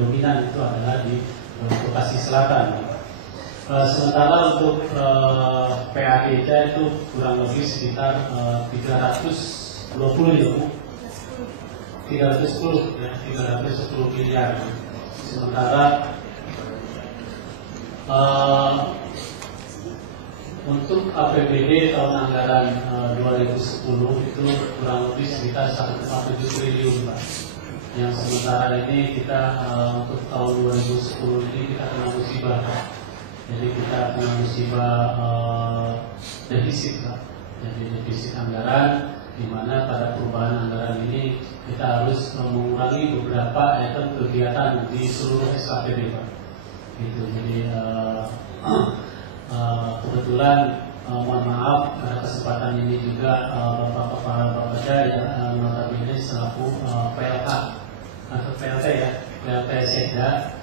dominan itu adalah di Bekasi Selatan. Sementara untuk PADC itu kurang lebih sekitar 320 ya, 310 miliar. Sementara untuk APBD tahun anggaran 2010 itu kurang lebih sekitar 1,7 triliun Pak. Yang sementara ini kita untuk tahun 2010 ini kita kena musibah Pak. Jadi kita kena musibah defisit Pak. Jadi defisit anggaran, di mana pada perubahan anggaran ini kita harus mengurangi beberapa item kegiatan di seluruh SKPD Pak. Gitu. Jadi kebetulan mohon maaf pada kesempatan ini juga Bapak-Bapak yang notabene selaku PLK atau PLT ya, PLT Sekda,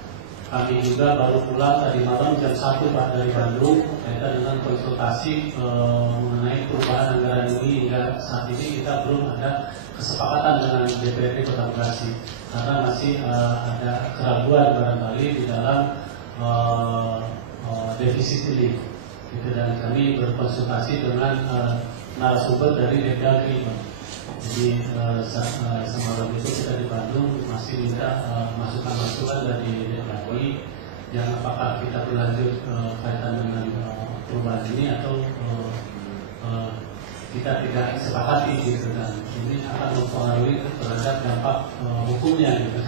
kami juga baru pulang tadi malam jam 1 Pak dari Bandung kaitan dengan konsultasi mengenai perubahan anggaran ini. Hingga saat ini kita belum ada kesepakatan dengan DPRD Kota Bekasi karena masih ada keraguan barangkali di dalam defisit ini. Gitu, dan kami berkonsultasi dengan narasumber dari Depdagri. Jadi semalam itu kita di Bandung masih minta masukan-masukan dari Depdagri yang apakah kita berlanjut kaitan dengan perubahan ini atau kita tidak sepakati gitu, dan ini akan mempengaruhi terhadap dampak hukumnya gitu.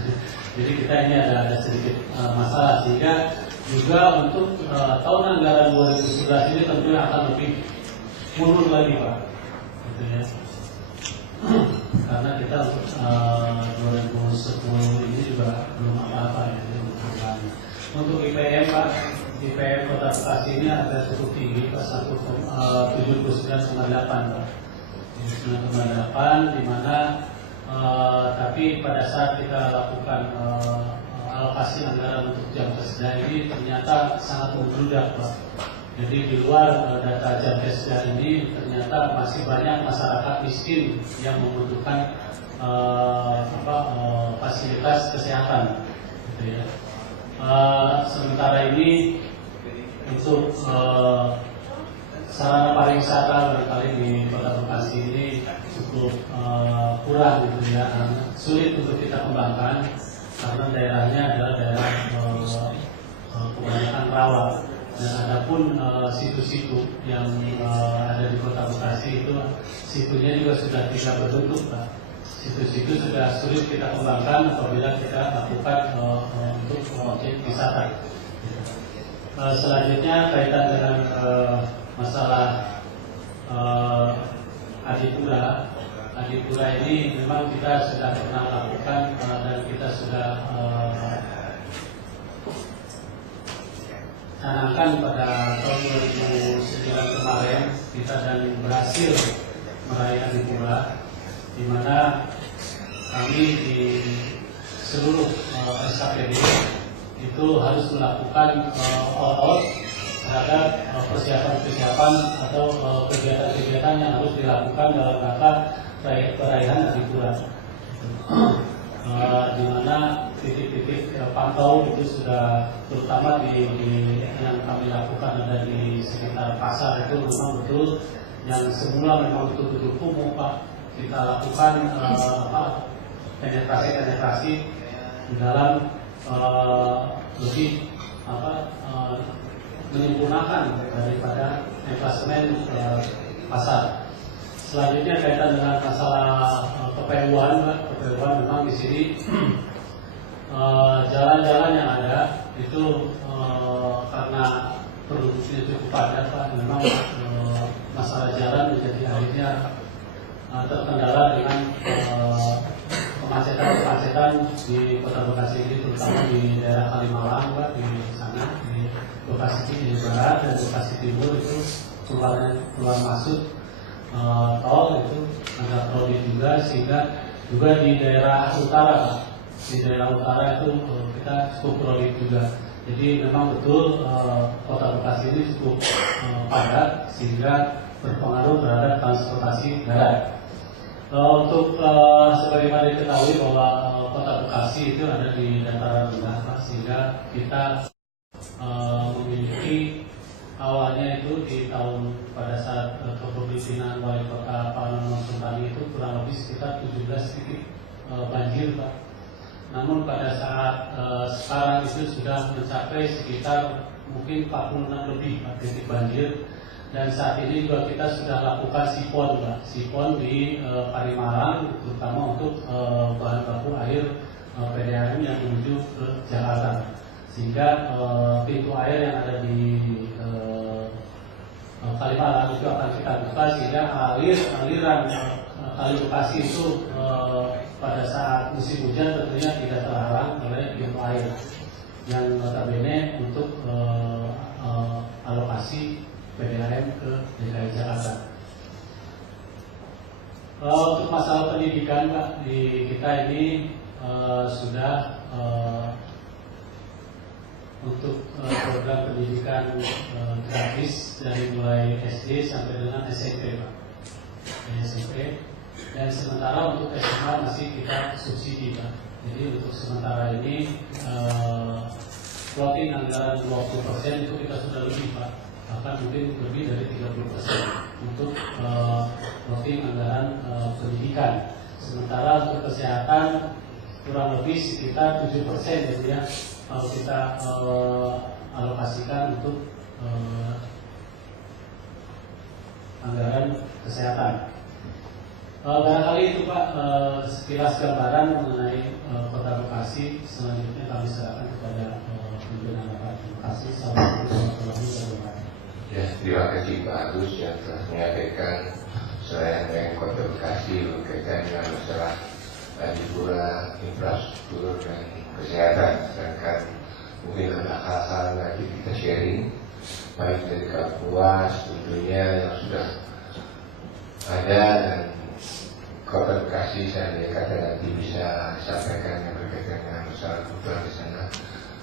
Jadi kita ini ada sedikit masalah, sehingga juga untuk tahun anggaran 2011 ini tentunya akan lebih mundur lagi Pak, gitu ya. Karena kita untuk 2010 ini juga belum apa-apa ya. Untuk IPM Pak, IPM Kota Bekasi ini ada cukup tinggi Pak, 79,8 Pak, 79,8, di mana tapi pada saat kita lakukan alokasi anggaran untuk jam keseda ini ternyata sangat membludak Pak. Jadi di luar data jam keseda ini ternyata masih banyak masyarakat miskin yang membutuhkan fasilitas kesehatan, gitu ya. Sementara ini untuk sarana pariwisata barangkali di Kota Bekasi ini cukup kurang gitu ya, sulit untuk kita kembangkan karena daerahnya adalah daerah kebanyakan rawa, dan adapun situ-situ yang ada di Kota Bekasi itu situnya juga sudah tidak berbentuk Pak. Situ-situ sudah sulit kita kembangkan apabila kita lakukan untuk objek wisata. Selanjutnya kaitan dengan masalah Adipura. Adipura ini memang kita sudah pernah lakukan dan kita sudah canangkan pada tahun 2009 kemarin kita dan berhasil meraih Adipura, di mana kami di seluruh SKPD itu harus melakukan all out terhadap persiapan-persiapan atau kegiatan-kegiatan yang harus dilakukan dalam rangka perayaan Adipura, di mana titik-titik pantau itu sudah, terutama di yang kami lakukan ada di sekitar pasar, itu memang betul yang semula memang betul-betul kumuh Pak. Kita lakukan penetrasi di dalam lebih menyempurnakan daripada inflasmen pasar. Selanjutnya kaitan dengan masalah kepeluan, kepeluan memang di sini jalan-jalan yang ada itu karena produksinya cukup padat Pak, memang masalah jalan menjadi akhirnya terkendala dengan kemacetan di Kota Bekasi ini, terutama di daerah Kalimalang Pak, di sana di Bekasi di barat dan Bekasi timur itu keluar masuk tol itu agak crowded juga, sehingga juga di daerah utara Pak, di daerah utara itu kita cukup crowded juga. Jadi memang betul Kota Bekasi ini cukup padat sehingga berpengaruh terhadap transportasi darat. Untuk sebagaimana diketahui bahwa Kota Bekasi itu ada di dataran rendah, Pak, sehingga kita memiliki awalnya itu di tahun pada saat kepemimpinan Wali Kota Pak Nonong Suntani itu kurang lebih sekitar 17 titik banjir, Pak. Namun pada saat sekarang itu sudah mencapai sekitar mungkin 46 lebih titik banjir. Dan saat ini juga kita sudah lakukan sipon, Pak. Sipon di Parimaran, terutama untuk bahan baku air PDAM yang menuju ke Jakarta. Sehingga pintu air yang ada di Parimaran itu akan kita buka, sehingga aliran Kali Bekasi itu pada saat musim hujan tentunya tidak terhalang oleh pintu air yang notabene untuk alokasi PDAM ke DKI Jakarta. Untuk masalah pendidikan, Pak, di kita ini sudah untuk program pendidikan gratis dari mulai SD sampai dengan SMP, Pak. SMP. Dan sementara untuk SMA masih kita subsidi, Pak. Jadi untuk sementara ini floating anggaran 20% itu kita sudah lebih, Pak. Bahkan mungkin lebih dari 30% untuk floating anggaran pendidikan. Sementara untuk kesehatan kurang lebih sekitar 7% gitu ya, kalau kita alokasikan untuk anggaran kesehatan. Barangkali itu, Pak, sekilas gambaran mengenai Kota Bekasi. Selanjutnya kami serahkan kepada pimpinan Bapak. Terima kasih. Assalamualaikum warahmatullahi wabarakatuh. Ya, terima kasih Pak Agus yang telah menyampaikan selain dengan Kota Bekasi berkaitan dengan masalah Adipura, infrastruktur dan kesehatan. Sedangkan mungkin ada hal-hal nanti kita sharing baik dari Kapuas tentunya yang sudah ada, dan Kota Bekasi saya kata nanti bisa sampaikan yang berkaitan dengan masalah kebutuhan di sana.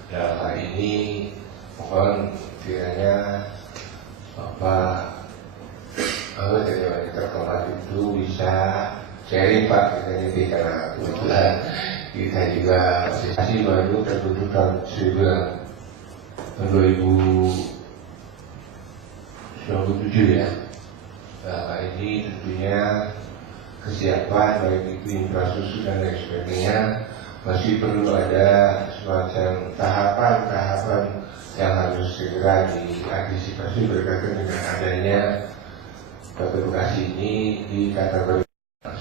Dalam hal ini mohon kiranya Bapak dari wanita terhormat itu bisa sharing, Pak, kita ini karena kebetulan kita juga masih baru tertutup tahun 2027 ya. Nah, ini tentunya kesiapan baik itu infrastruktur dan lain sebagainya masih perlu ada semacam tahapan-tahapan yang harus segera diantisipasi berkaitan dengan adanya Kota Bekasi ini di kategori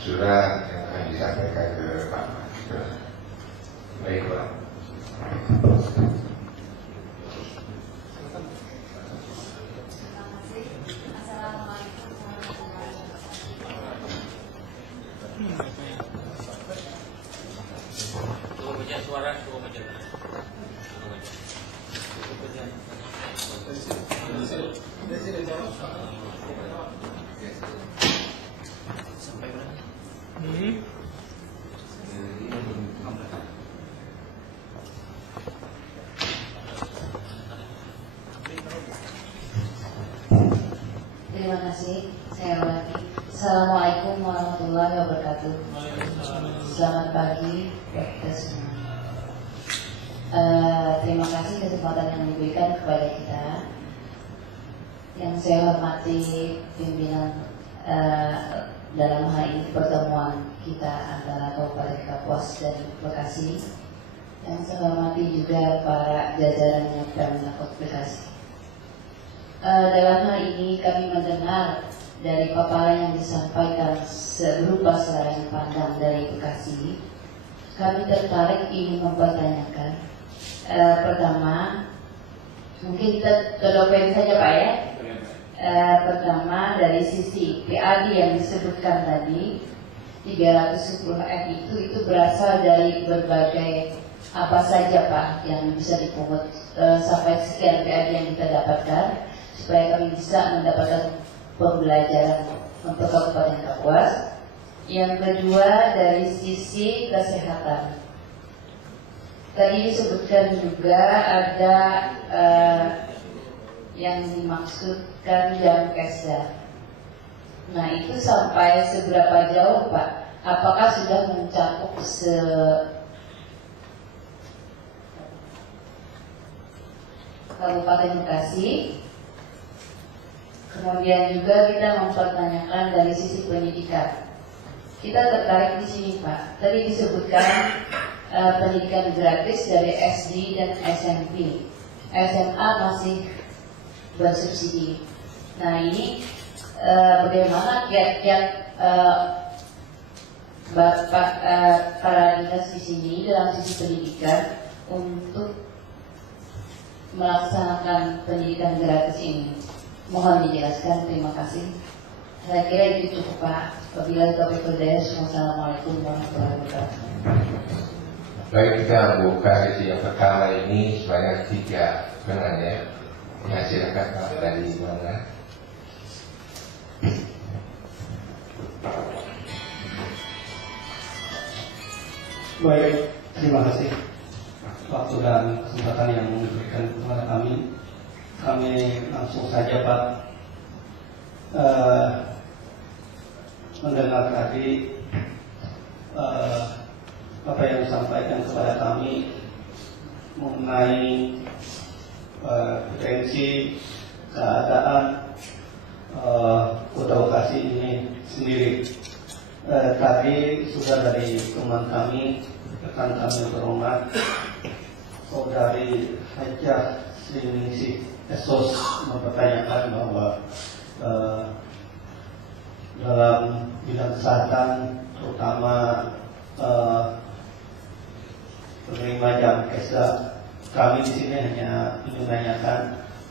surat yang akan disampaikan ke Pak. Baik, Pak. Terima kasih, saya ulangi. Assalamualaikum warahmatullahi wabarakatuh. Selamat pagi kita semua. Terima kasih kesempatan yang diberikan kepada kita. Yang saya hormati pimpinan dalam hal ini pertemuan kita antara Kabupaten Kapuas dan Bekasi. Yang saya hormati juga para jajarannya Pemkab Bekasi. Dalam hal ini kami mendengar dari paparan yang disampaikan berupa selain pandang dari Bekasi. Kami tertarik ingin mempertanyakan. Pertama, mungkin kita kedopen saja, Pak, ya. Pertama, dari sisi PAD yang disebutkan tadi 310 M itu berasal dari berbagai apa saja, Pak, yang bisa dipungut sampai sekian PAD yang kita dapatkan, supaya kami bisa mendapatkan pembelajaran untuk Kabupaten Kapuas. Yang kedua, dari sisi kesehatan. Tadi disebutkan juga ada yang dimaksudkan jam kesda. Nah, itu sampai seberapa jauh, Pak? Apakah sudah mencakup Kabupaten Bekasi. Kemudian juga kita mempertanyakan dari sisi pendidikan. Kita tertarik di sini Pak. Tadi disebutkan pendidikan gratis dari SD dan SMP. SMA masih bersubsidi. Nah ini bagaimana kiat-kiat Bapak para dinas di sini dalam sisi pendidikan untuk melaksanakan pendidikan gratis ini? Mohon dijelaskan, terima kasih. Saya kira itu cukup Pak. Wabillahi taufiq wal hidayah. Wassalamualaikum warahmatullahi wabarakatuh. Baik, kita buka sesi yang pertama ini sebanyak 3 penanya. Ya, silakan Pak, dari mana? Baik, terima kasih waktu dan kesempatan yang diberikan kepada kami. Kami langsung saja Pak mendengar tadi apa yang disampaikan kepada kami mengenai potensi keadaan Kota Bekasi ini sendiri. Tadi sudah dari teman kami, rekan kami yang terhormat, Saudari Hajah Sriningsih Esos mempertanyakan bahwa dalam bidang kesehatan, terutama penerima jam kesda, kami di sini hanya ingin menanyakan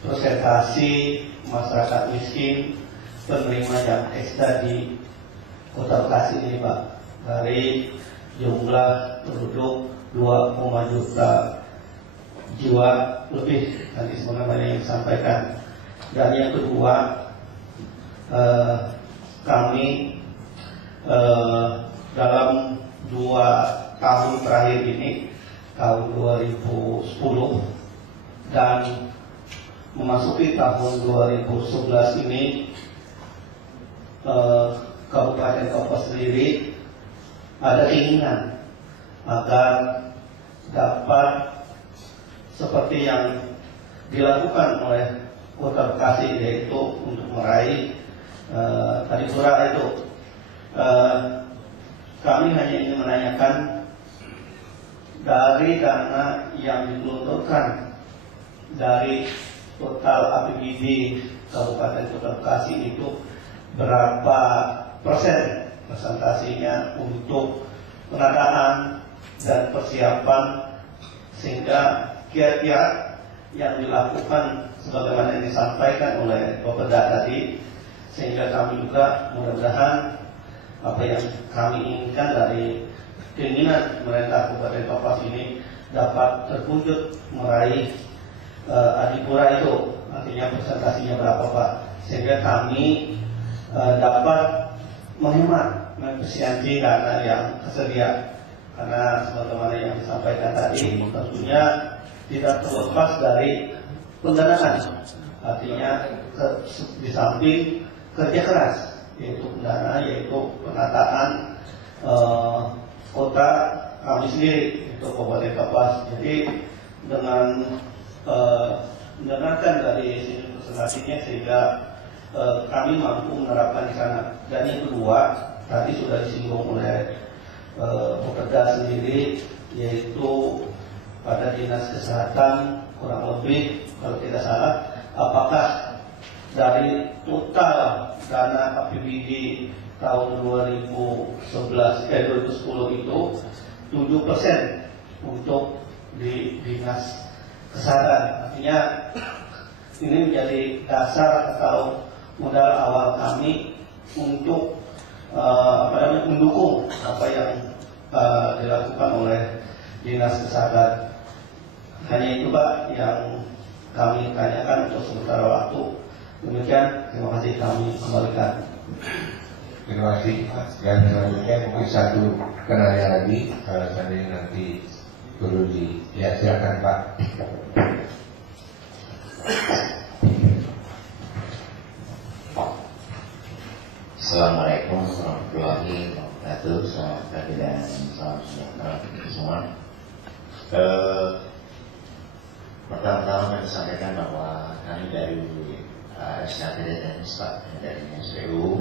persentase masyarakat miskin penerima jam kesda di Kota Bekasi ini Pak, dari jumlah penduduk 2,5 juta jiwa lebih, nanti sebagaimana yang disampaikan. Dan yang kedua, kami dalam 2 tahun terakhir ini, tahun 2010 dan memasuki tahun 2011 ini, Kabupaten Kapuas sendiri ada keinginan agar dapat seperti yang dilakukan oleh Kota Bekasi, yaitu untuk meraih Adipura itu. Kami hanya ingin menanyakan dari dana yang digelontorkan dari total APBD Kabupaten Kota Bekasi itu berapa persen presentasinya untuk penataan dan persiapan, sehingga kiat-kiat yang dilakukan sebagaimana yang disampaikan oleh Bapak tadi, sehingga kami juga mudah-mudahan apa yang kami inginkan dari keinginan pemerintah Kabupaten Kapuas ini dapat terwujud meraih Adipura itu, artinya presentasinya berapa Pak, sehingga kami dapat menghemat efisiensi dana yang tersedia. Karena sebagaimana yang disampaikan tadi, tentunya tidak terlepas dari pendanaan, artinya di samping kerja keras, yaitu pendanaan, yaitu penataan kota kami sendiri, yaitu Kabupaten Kapuas. Jadi dengan mendengarkan dari sini presentasinya, sehingga kami mampu menerapkan di sana. Dan yang kedua, tadi sudah disinggung oleh pekerja sendiri, yaitu pada Dinas Kesehatan kurang lebih kalau tidak salah, apakah dari total dana APBD tahun 2010 itu 7% untuk di Dinas Kesehatan. Artinya ini menjadi dasar atau modal awal kami untuk mendukung apa yang dilakukan oleh Dinas Kesehatan. Hanya itu Pak yang kami tanyakan untuk sementara waktu. Demikian, terima kasih, kami kembalikan. Terima kasih Pak. Dan selanjutnya mungkin satu penanya lagi, seandainya nanti perlu silakan Pak. Assalamualaikum warahmatullahi wabarakatuh. Selamat pagi dan salam sejahtera kita semua. Pertama-tama kami sampaikan dari SKPD dan dari SPU.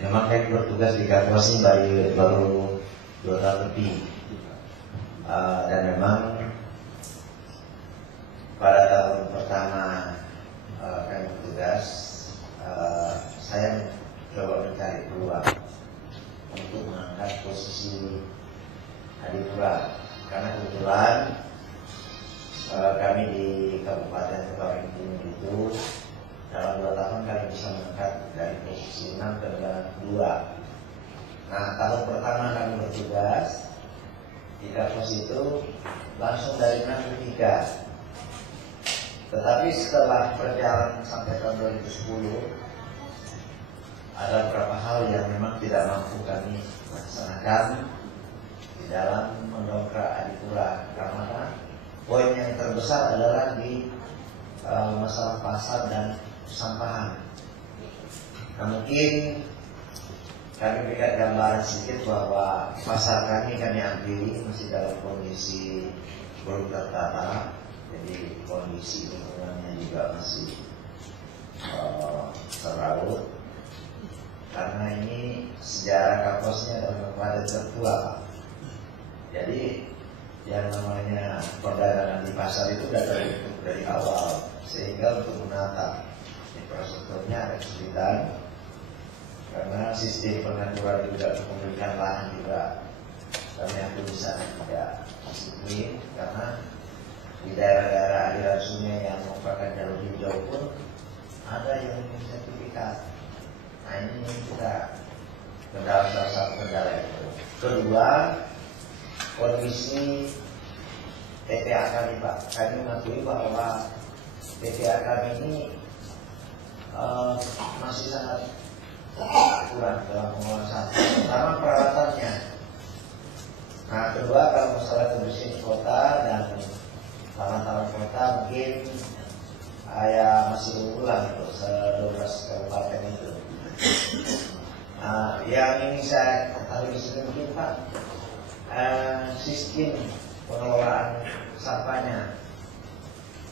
Memang saya bertugas di Kapuas ini baru 2 tahun lebih, dan memang pada tahun pertama kami bertugas, saya coba mencari peluang untuk mengangkat posisi Adipura, karena kebetulan kami di Kabupaten Kepulauan Timur itu dalam 2 tahun kami bisa mengangkat dari posisi 6 ke 2. Nah, tahun pertama kami bertugas di Kapuas itu langsung dari 6 ke 3. Tetapi setelah perjalanan sampai tahun 2010, ada beberapa hal yang memang tidak mampu kami laksanakan di dalam mendongkrak Adipura, karena poin yang terbesar adalah di masalah pasar dan sampahan. Nah, mungkin kami berikan gambaran sedikit bahwa pasar kami ampiri masih dalam kondisi belum tertata, jadi kondisi lingkungannya juga masih terlalu, karena ini sejarah Kapuasnya adalah pada tertua, Pak. Jadi yang namanya perdagangan di pasar itu sudah terbentuk dari awal, sehingga untuk menata infrastrukturnya ada kesulitan, karena sistem pengaturan juga pemilikan lahan juga kami aku bisa tidak disiplin, karena di daerah-daerah aliran sungai yang merupakan jalur hijau pun ada yang sertifikat. Nah, ini kita kendala, salah satu kendala itu. Kedua, kondisi TPA kami, Pak. Kami mengakui bahwa TPA kami ini masih sangat kurang dalam pengelolaan sampah, terutama peralatannya. Nah, kedua, kalau masalah kebersihan kota dan taman-taman kota mungkin masih unggulan untuk 12 kabupaten itu. Yang ini saya ketahui sedikit, Pak, sistem pengelolaan sampahnya,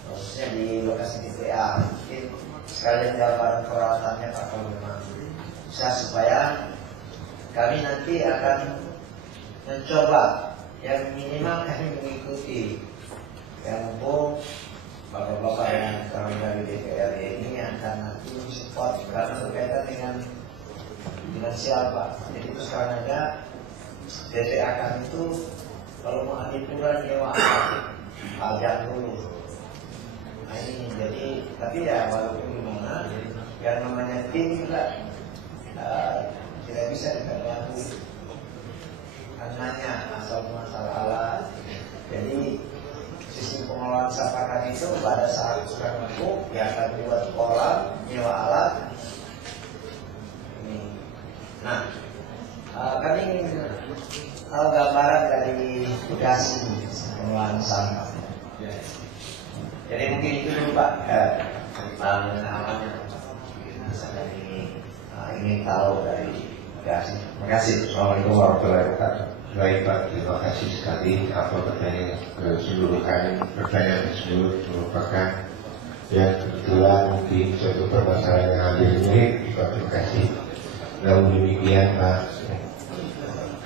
khususnya di lokasi TPA, mungkin sekalian gambaran peralatannya, Pak, kalau memang bisa, supaya kami nanti akan mencoba yang minimal kami mengikuti, yang mumpung bapak-bapak yang kami dari DPR ini akan nanti support, karena berkaitan dengan finansial, Pak. Jadi itu sekarang aja DPA kami itu kalau mau Adipura nyewa pajak dulu. Nah, ini jadi, tapi ya walaupun gimana, yang namanya tim juga tidak bisa diganggu, karenanya asal masalah alat. Jadi sistem pengelolaan sampah kami itu pada saat sudah mampu, ya akan buat kolam, nyewa alat. Ini. Nah, kami ingin tahu gambaran dari Bekasi pengelolaan sampah. Jadi mungkin itu dulu, Pak, pengalamannya. Kami ingin tahu dari Bekasi. Terima kasih. Assalamualaikum warahmatullahi wabarakatuh. Baik, Pak, terima kasih sekali. Apa pertanyaan keseluruhan pertanyaan tersebut merupakan yang kebetulan mungkin suatu permasalahan yang hampir mirip di Pak Bekasi. Namun demikian, Pak,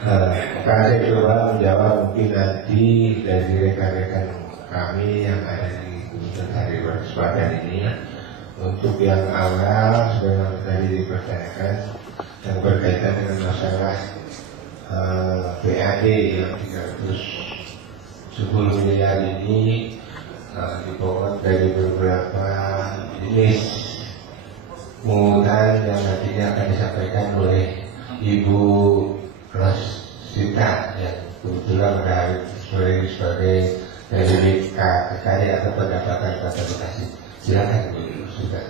akan saya coba menjawab mungkin nanti dari rekan-rekan kami yang ada di Kementerian Hari Kesempatan ini. Untuk yang awal, sebenarnya tadi dipertanyakan yang berkaitan dengan masalah PAD yang 310 miliar ini dipotong dari beberapa jenis pungutan yang nantinya akan disampaikan oleh Ibu Rosita yang kebetulan sebagai dari KKD atau pendapatan Kota Bekasi. Silakan Ibu Rosita.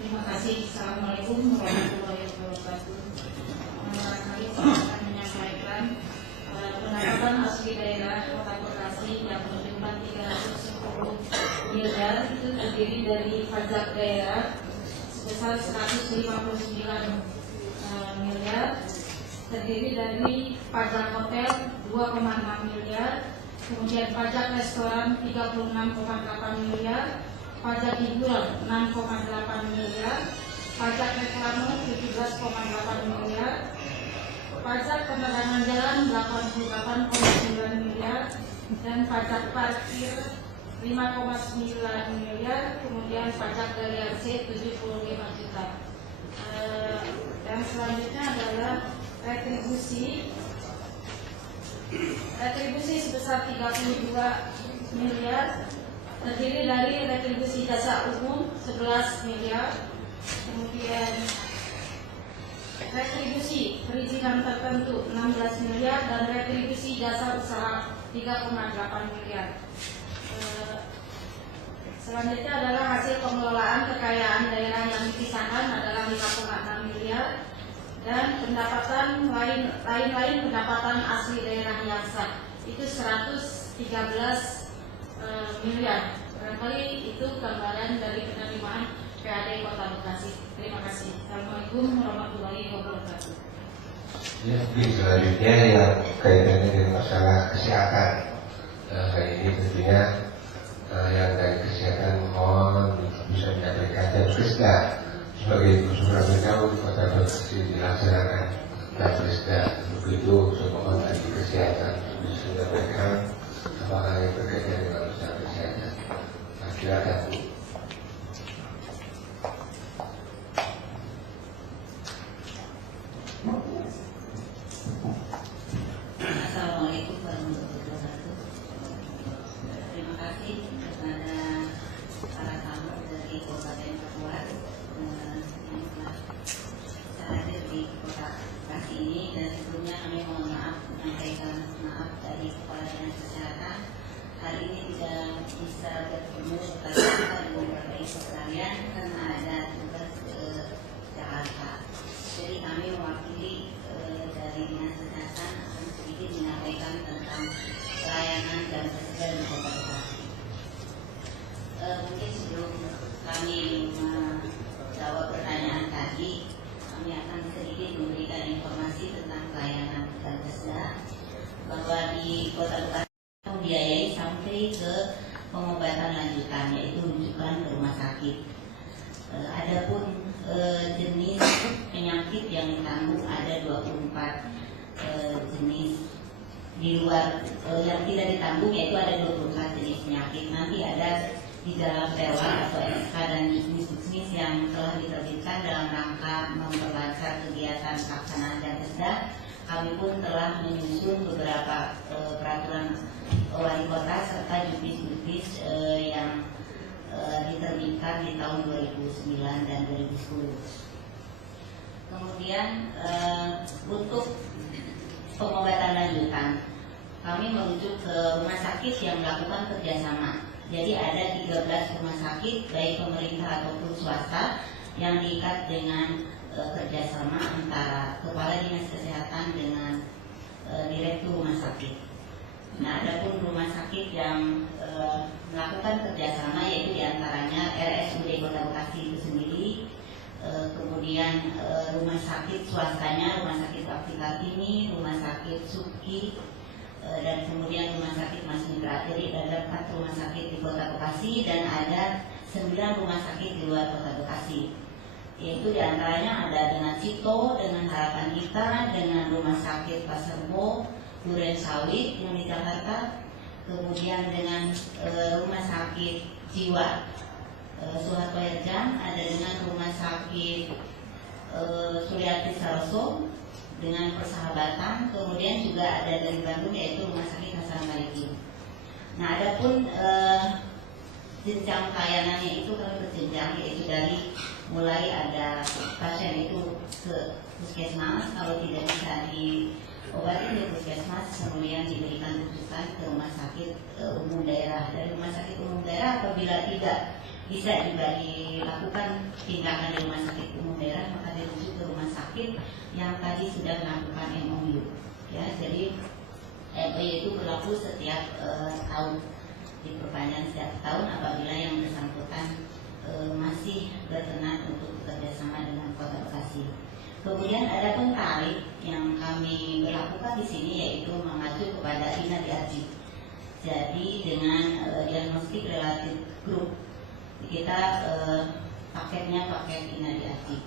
Terima kasih. Assalamualaikum warahmatullahi wabarakatuh. Kami terdiri dari pajak daerah sebesar 159 miliar, terdiri dari pajak hotel 2,6 miliar, kemudian pajak restoran 36,8 miliar, pajak hiburan 6,8 miliar, pajak reklame 17,8 miliar, pajak penerangan jalan 88,9 miliar, dan pajak parkir 5,9 miliar, kemudian pajak dari RC 75 juta. Dan selanjutnya adalah retribusi sebesar 32 miliar, terdiri dari retribusi jasa umum 11 miliar, kemudian retribusi perizinan tertentu 16 miliar, dan retribusi jasa usaha 3,8 miliar. Selanjutnya adalah hasil pengelolaan kekayaan daerah yang dipisahkan adalah 5,6 miliar, dan pendapatan lain pendapatan asli daerah yang sah itu 113 miliar. Barangkali itu gambaran dari penerimaan PAD Kota Bekasi. Terima kasih. Assalamualaikum warahmatullahi wabarakatuh. Ya, selanjutnya yang kaitannya dengan masalah kesehatan. Kali ini tentunya yang dari kesehatan mohon bisa menyampaikan dan Presda sebagai usulan beliau Kota Bekasi dilaksanakan dan Presda begitu semua dari kesehatan bisa menyampaikan apakah yang berkaitan dengan masalah kesehatan. Silakan Bu. Assalamualaikum warahmatullahi wabarakatuh. Terima kasih kepada para tamu dari Kabupaten Kapuas yang telah hadir di Kota Bekasi ini, dan sebelumnya kami mohon maaf, menyampaikan maaf dari Kepala Dinas Kesehatan hari ini tidak bisa bertemu dengan Bapak Ibu sekalian karena ada tugas ke Jakarta. Jadi kami mewakili dari Dinas Kesehatan akan sedikit menyampaikan tentang pelayanan dan kesehatan di Kota Bekasi. Mungkin sebelum kami menjawab pertanyaan tadi, kami akan sedikit memberikan informasi tentang pelayanan dan kesehatan, bahwa di Kota Bekasi membiayai sampai ke pengobatan lanjutan, yaitu rujukan ke rumah sakit. Adapun jenis penyakit yang ditanggung ada 24 jenis. Di luar yang tidak ditanggung yaitu ada 24 jenis penyakit. Nanti ada di dalam perwa atau SK dan bisnis yang telah diterbitkan dalam rangka memperlancar kegiatan pelaksanaan dan Kesda. Kami pun telah menyusun beberapa peraturan wali kota serta juknis-juknis yang diterbitkan di tahun 2009 dan 2010. Kemudian untuk pengobatan lanjutan, kami merujuk ke rumah sakit yang melakukan kerjasama. Jadi ada 13 rumah sakit baik pemerintah ataupun swasta yang diikat dengan kerjasama antara Kepala Dinas Kesehatan dengan Direktur Rumah Sakit. Nah, ada pun rumah sakit yang melakukan kerjasama yaitu diantaranya RSUD Kota Bekasi itu sendiri, kemudian rumah sakit swastanya, Rumah Sakit Bakti Kartini, Rumah Sakit Suki, dan kemudian Rumah Sakit Mas Mitra. Jadi ada 4 rumah sakit di Kota Bekasi dan ada 9 rumah sakit di luar Kota Bekasi. Yaitu diantaranya ada dengan Cito, dengan Harapan Kita, dengan Rumah Sakit Pasarbo, Duren Sawit yang di Jakarta, kemudian dengan Rumah Sakit Jiwa Suharto Herjang, ada dengan Rumah Sakit Suliarti Saroso dengan Persahabatan, kemudian juga ada dari Bandung yaitu Rumah Sakit Hasan Sadikin. Nah, ada pun jenjang pelayanannya itu kami berjenjang, yaitu dari mulai ada pasien itu ke puskesmas, kalau tidak bisa diobati di puskesmas, kemudian diberikan rujukan ke rumah sakit umum daerah. Dari rumah sakit umum daerah apabila tidak bisa juga dilakukan tindakan di rumah sakit umum daerah, maka dirujuk ke rumah sakit yang tadi sudah melakukan MOU. Ya, jadi MOU itu berlaku setiap tahun, diperpanjang setiap tahun apabila yang bersangkutan masih berkenan untuk bekerjasama dengan Kota Bekasi. Kemudian ada pun tarif yang kami berlakukan di sini yaitu mengacu kepada INADI. Jadi dengan diagnostik relatif grup kita paketnya paket INADI.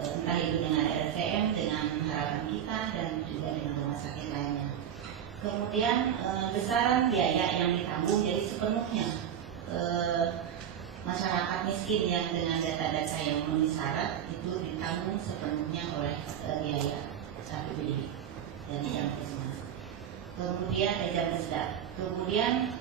Entah itu dengan RSCM, dengan Harapan Kita, dan juga dengan rumah sakit lainnya. Kemudian besaran biaya yang ditanggung jadi sepenuhnya masyarakat miskin yang dengan data-data yang memenuhi syarat itu ditanggung sepenuhnya oleh biaya APBD dan Jamkesmas. Kemudian Jamkesda. Kemudian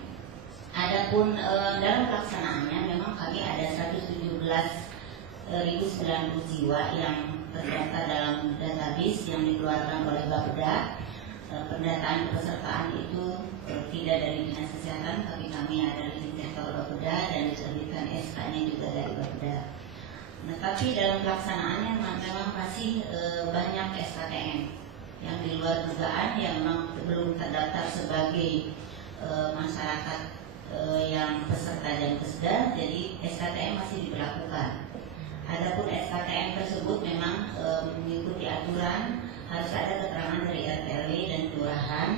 adapun dalam pelaksanaannya memang kami ada 117.090 jiwa yang terdaftar dalam database yang dikeluarkan oleh Bapeda. Pendataan pesertaan itu tidak dari Dinas Kesehatan, tapi kami ada di sektor Bapeda dan diterbitkan SK-nya juga dari Bapeda. Nah, tapi dalam pelaksanaannya memang masih banyak SKTM yang di luar dugaan yang memang belum terdaftar sebagai masyarakat yang peserta Jamkesda, jadi SKTM masih diberlakukan. Adapun SKTM tersebut memang mengikuti aturan, harus ada keterangan dari RT/RW dan kelurahan,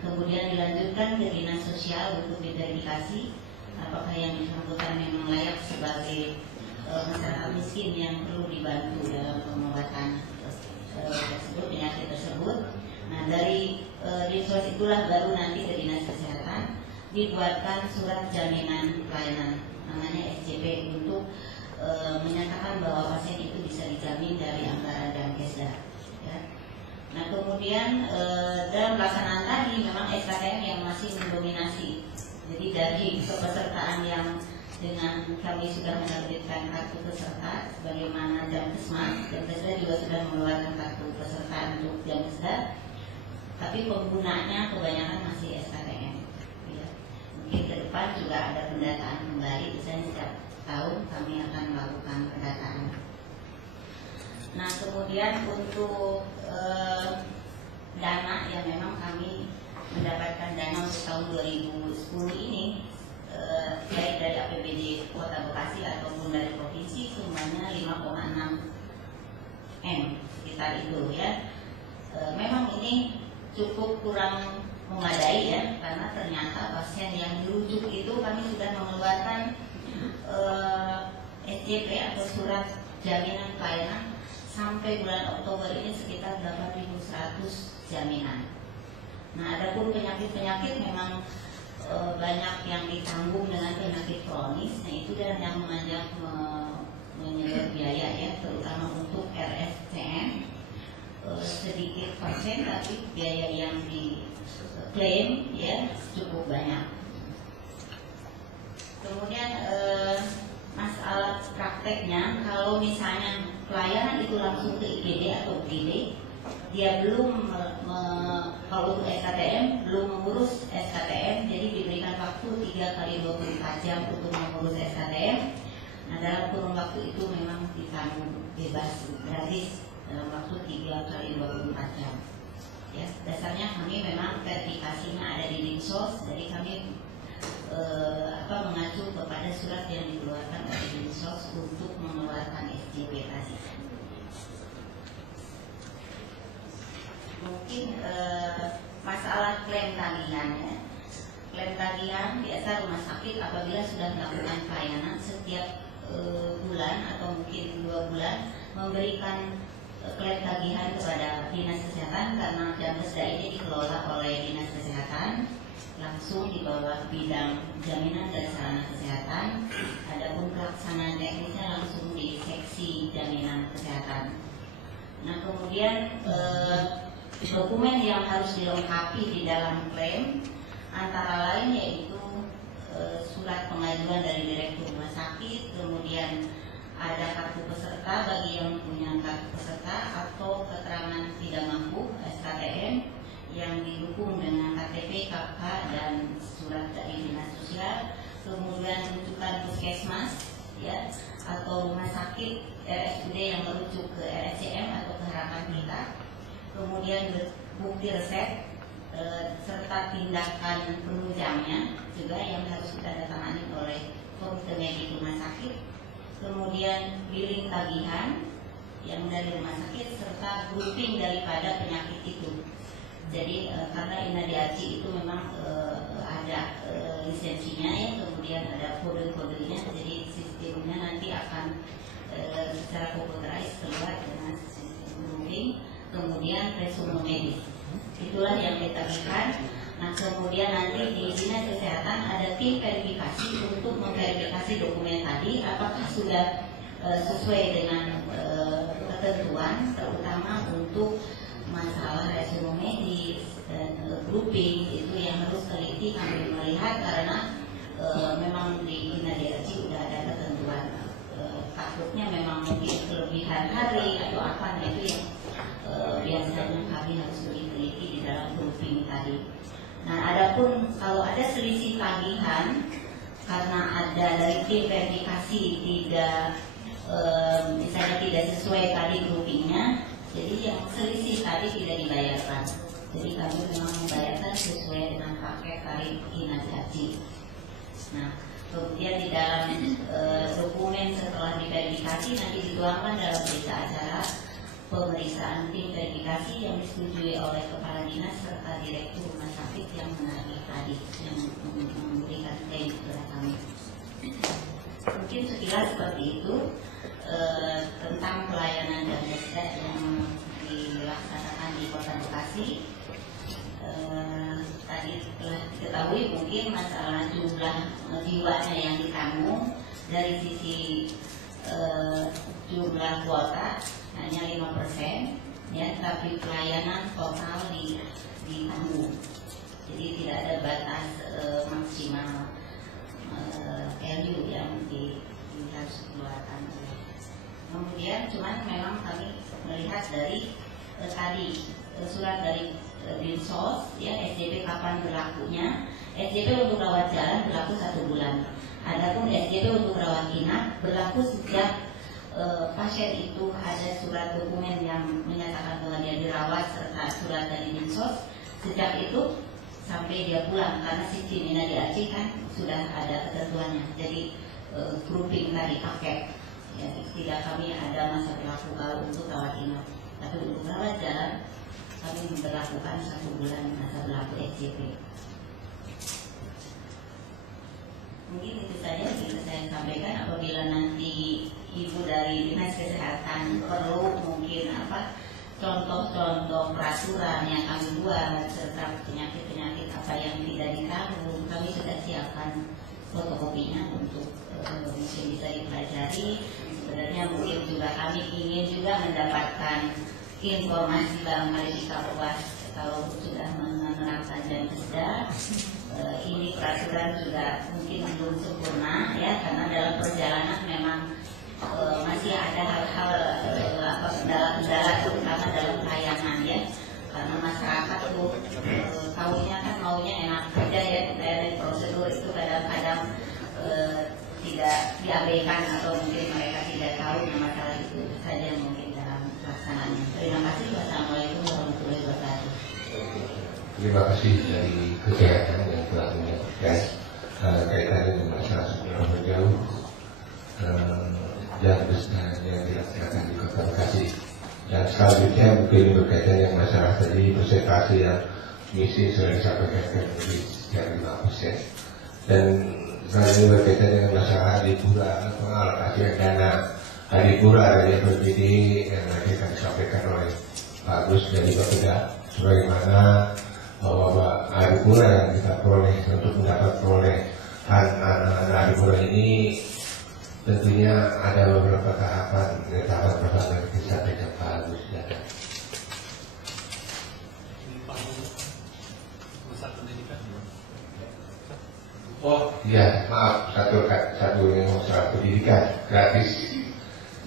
kemudian dilanjutkan ke Dinas Sosial untuk diverifikasi apakah yang bersangkutan memang layak sebagai masyarakat miskin yang perlu dibantu dalam pengobatan tersebut, penyakit tersebut. Nah, dari Dinsos itulah baru nanti ke Dinas Kesehatan dibuatkan surat jaminan pelayanan, namanya SJP, untuk menyatakan bahwa pasien itu bisa dijamin dari anggaran Jamkesda. Ya. Nah, kemudian dalam pelaksanaan tadi memang SKTM yang masih mendominasi. Jadi dari kepesertaan yang dengan kami sudah menerbitkan kartu peserta sebagaimana Jamkesmas, Jamkesda juga sudah mengeluarkan kartu peserta untuk Jamkesda, tapi penggunanya kebanyakan masih SKTM. Ya. Mungkin ke depan juga ada pendataan kembali, misalnya setiap tahun kami akan melakukan pendataan. Nah, kemudian untuk dana yang memang kami mendapatkan dana untuk tahun 2010 ini baik dari APBD Kota Bekasi ataupun dari provinsi semuanya 5,6 M sekitar itu ya. Memang ini cukup kurang memadai ya, karena ternyata pasien yang dirujuk itu kami sudah mengeluarkan SJP atau surat jaminan pelayanan sampai bulan Oktober ini sekitar 8.100 jaminan. Nah, adapun penyakit-penyakit memang banyak yang ditanggung dengan penyakit kronis. Nah, itu dan yang menyedot biaya ya, terutama untuk RSCM sedikit persen, tapi biaya yang diklaim ya cukup banyak. Kemudian masalah prakteknya, kalau misalnya pelayanan itu langsung ke IGD atau UGD, dia belum kalau untuk SKTM belum mengurus SKTM, jadi diberikan waktu 3x24 jam untuk mengurus SKTM. Nah, dalam kurun waktu itu memang ditanggung bebas gratis dalam waktu 3x24 jam. Ya, dasarnya kami memang verifikasinya ada di Dinsos, jadi kami mengacu kepada surat yang dikeluarkan oleh Dinsos untuk mengeluarkan SJP tadi. Mungkin masalah klaim tagihan ya. Klaim tagihan biasa rumah sakit apabila sudah melakukan pelayanan setiap bulan atau mungkin 2 bulan memberikan klaim tagihan kepada Dinas Kesehatan, karena Jamkesda ini dikelola oleh Dinas Kesehatan langsung di bawah bidang jaminan dan sarana kesehatan. Adapun pelaksanaan teknisnya langsung di seksi jaminan kesehatan. Nah, kemudian dokumen yang harus dilengkapi di dalam klaim antara lain yaitu surat pengajuan dari direktur rumah sakit, kemudian ada kartu peserta bagi yang punya kartu peserta atau keterangan tidak mampu SKTM yang didukung dengan KTP, KK, dan surat dari Dinas Sosial, kemudian rujukan puskesmas ya, atau rumah sakit RSUD yang merujuk ke RSCM atau ke Harapan Kita, kemudian bukti resep serta tindakan penunjangnya juga yang harus ditandatangani oleh komite medis rumah sakit, kemudian billing tagihan yang dari rumah sakit, serta grouping daripada penyakit itu. Jadi karena Inadiaci itu memang ada lisensinya ya, kemudian ada kode-kodenya, jadi sistemnya nanti akan secara komputerized keluar dengan sistem grouping, kemudian resume medis. Itulah yang kita berikan. Nah, kemudian nanti di Dinas Kesehatan ada tim verifikasi untuk memverifikasi dokumen tadi apakah sudah sesuai dengan ketentuan, terutama untuk masalah resume medis dan grouping. Itu yang harus teliti kami melihat, karena memang di Inadiaci sudah ada ketentuan. Takutnya memang mungkin kelebihan hari atau apa, nah itu yang biasanya kami harus lebih teliti di dalam grouping tadi. Nah, adapun kalau ada selisih tagihan karena ada dari tim verifikasi tidak misalnya tidak sesuai tadi groupingnya, jadi yang selisih tadi tidak dibayarkan. Jadi kami memang membayarkan sesuai dengan paket tarif Inadiaci. Nah, kemudian di dalam dokumen setelah diverifikasi nanti dituangkan dalam berita acara pemeriksaan tim verifikasi yang disetujui oleh kepala dinas serta direktur rumah sakit yang menagih tadi, yang memberikan klaim kepada kami. Mungkin sekilas seperti itu tentang pelayanan dan jasa yang dilaksanakan di Kota Bekasi. Tadi telah diketahui mungkin masalah jumlah jiwanya yang ditanggung dari sisi jumlah kuota hanya 5%, ya, tapi pelayanan total ditanggung. Jadi tidak ada batas maksimal value yang harus dikeluarkan. Kemudian cuman memang kami melihat dari tadi surat dari Dinsos, ya, SJP kapan berlakunya. SJP untuk rawat jalan berlaku 1 bulan. Adapun SJP untuk rawat inap berlaku sejak pasien itu ada surat dokumen yang menyatakan bahwa dia dirawat serta surat dari Dinsos, sejak itu sampai dia pulang, karena sistem Inadiaci kan sudah ada ketentuannya. Jadi grouping tadi paket, ya, tidak kami ada masa berlaku kalau untuk rawat inap, tapi untuk rawat jalan kami memperlakukan 1 bulan masa berlaku SJP. Mungkin itu saja yang bisa saya sampaikan. Apabila nanti Ibu dari Dinas Kesehatan perlu mungkin contoh-contoh peraturan yang kami buat serta penyakit-penyakit apa yang tidak ditanggung, kami sudah siapkan fotokopinya untuk mungkin bisa dipelajari. Sebenarnya mungkin juga kami ingin juga mendapatkan informasi barangkali bisa puas kalau sudah menerapkan dan sudah ini peraturan juga mungkin belum sempurna, ya, karena dalam perjalanan memang masih ada hal-hal kendala-kendala terutama dalam pelayanan, ya, karena masyarakat tuh tahunya kan maunya enak saja, ya, dari prosedur itu kadang-kadang tidak diabaikan atau mungkin mereka tidak tahu masalah itu saja mungkin dalam pelaksanaannya. Terima kasih. Wassalamualaikum warahmatullahi wabarakatuh. Terima kasih dari kesehatan yang telah menyampaikan kaitannya dengan masalah seberapa jauh yang besar yang dilaksanakan di Kota Bekasi. Yang selanjutnya mungkin berkaitan dengan masalah tadi presentasi yang misi sudah disampaikan lebih dari 5%. Dan selanjutnya berkaitan dengan masalah Adipura atau alokasi dana Adipura dari APBD yang nanti akan disampaikan oleh Pak Agus dari Bapeda, sebagaimana bahwa Adipura yang kita peroleh untuk mendapat perolehan Adipura ini tentunya ada beberapa tahapan yang disampaikan Pak Agus. Oh iya, maaf, satu yang masalah pendidikan gratis.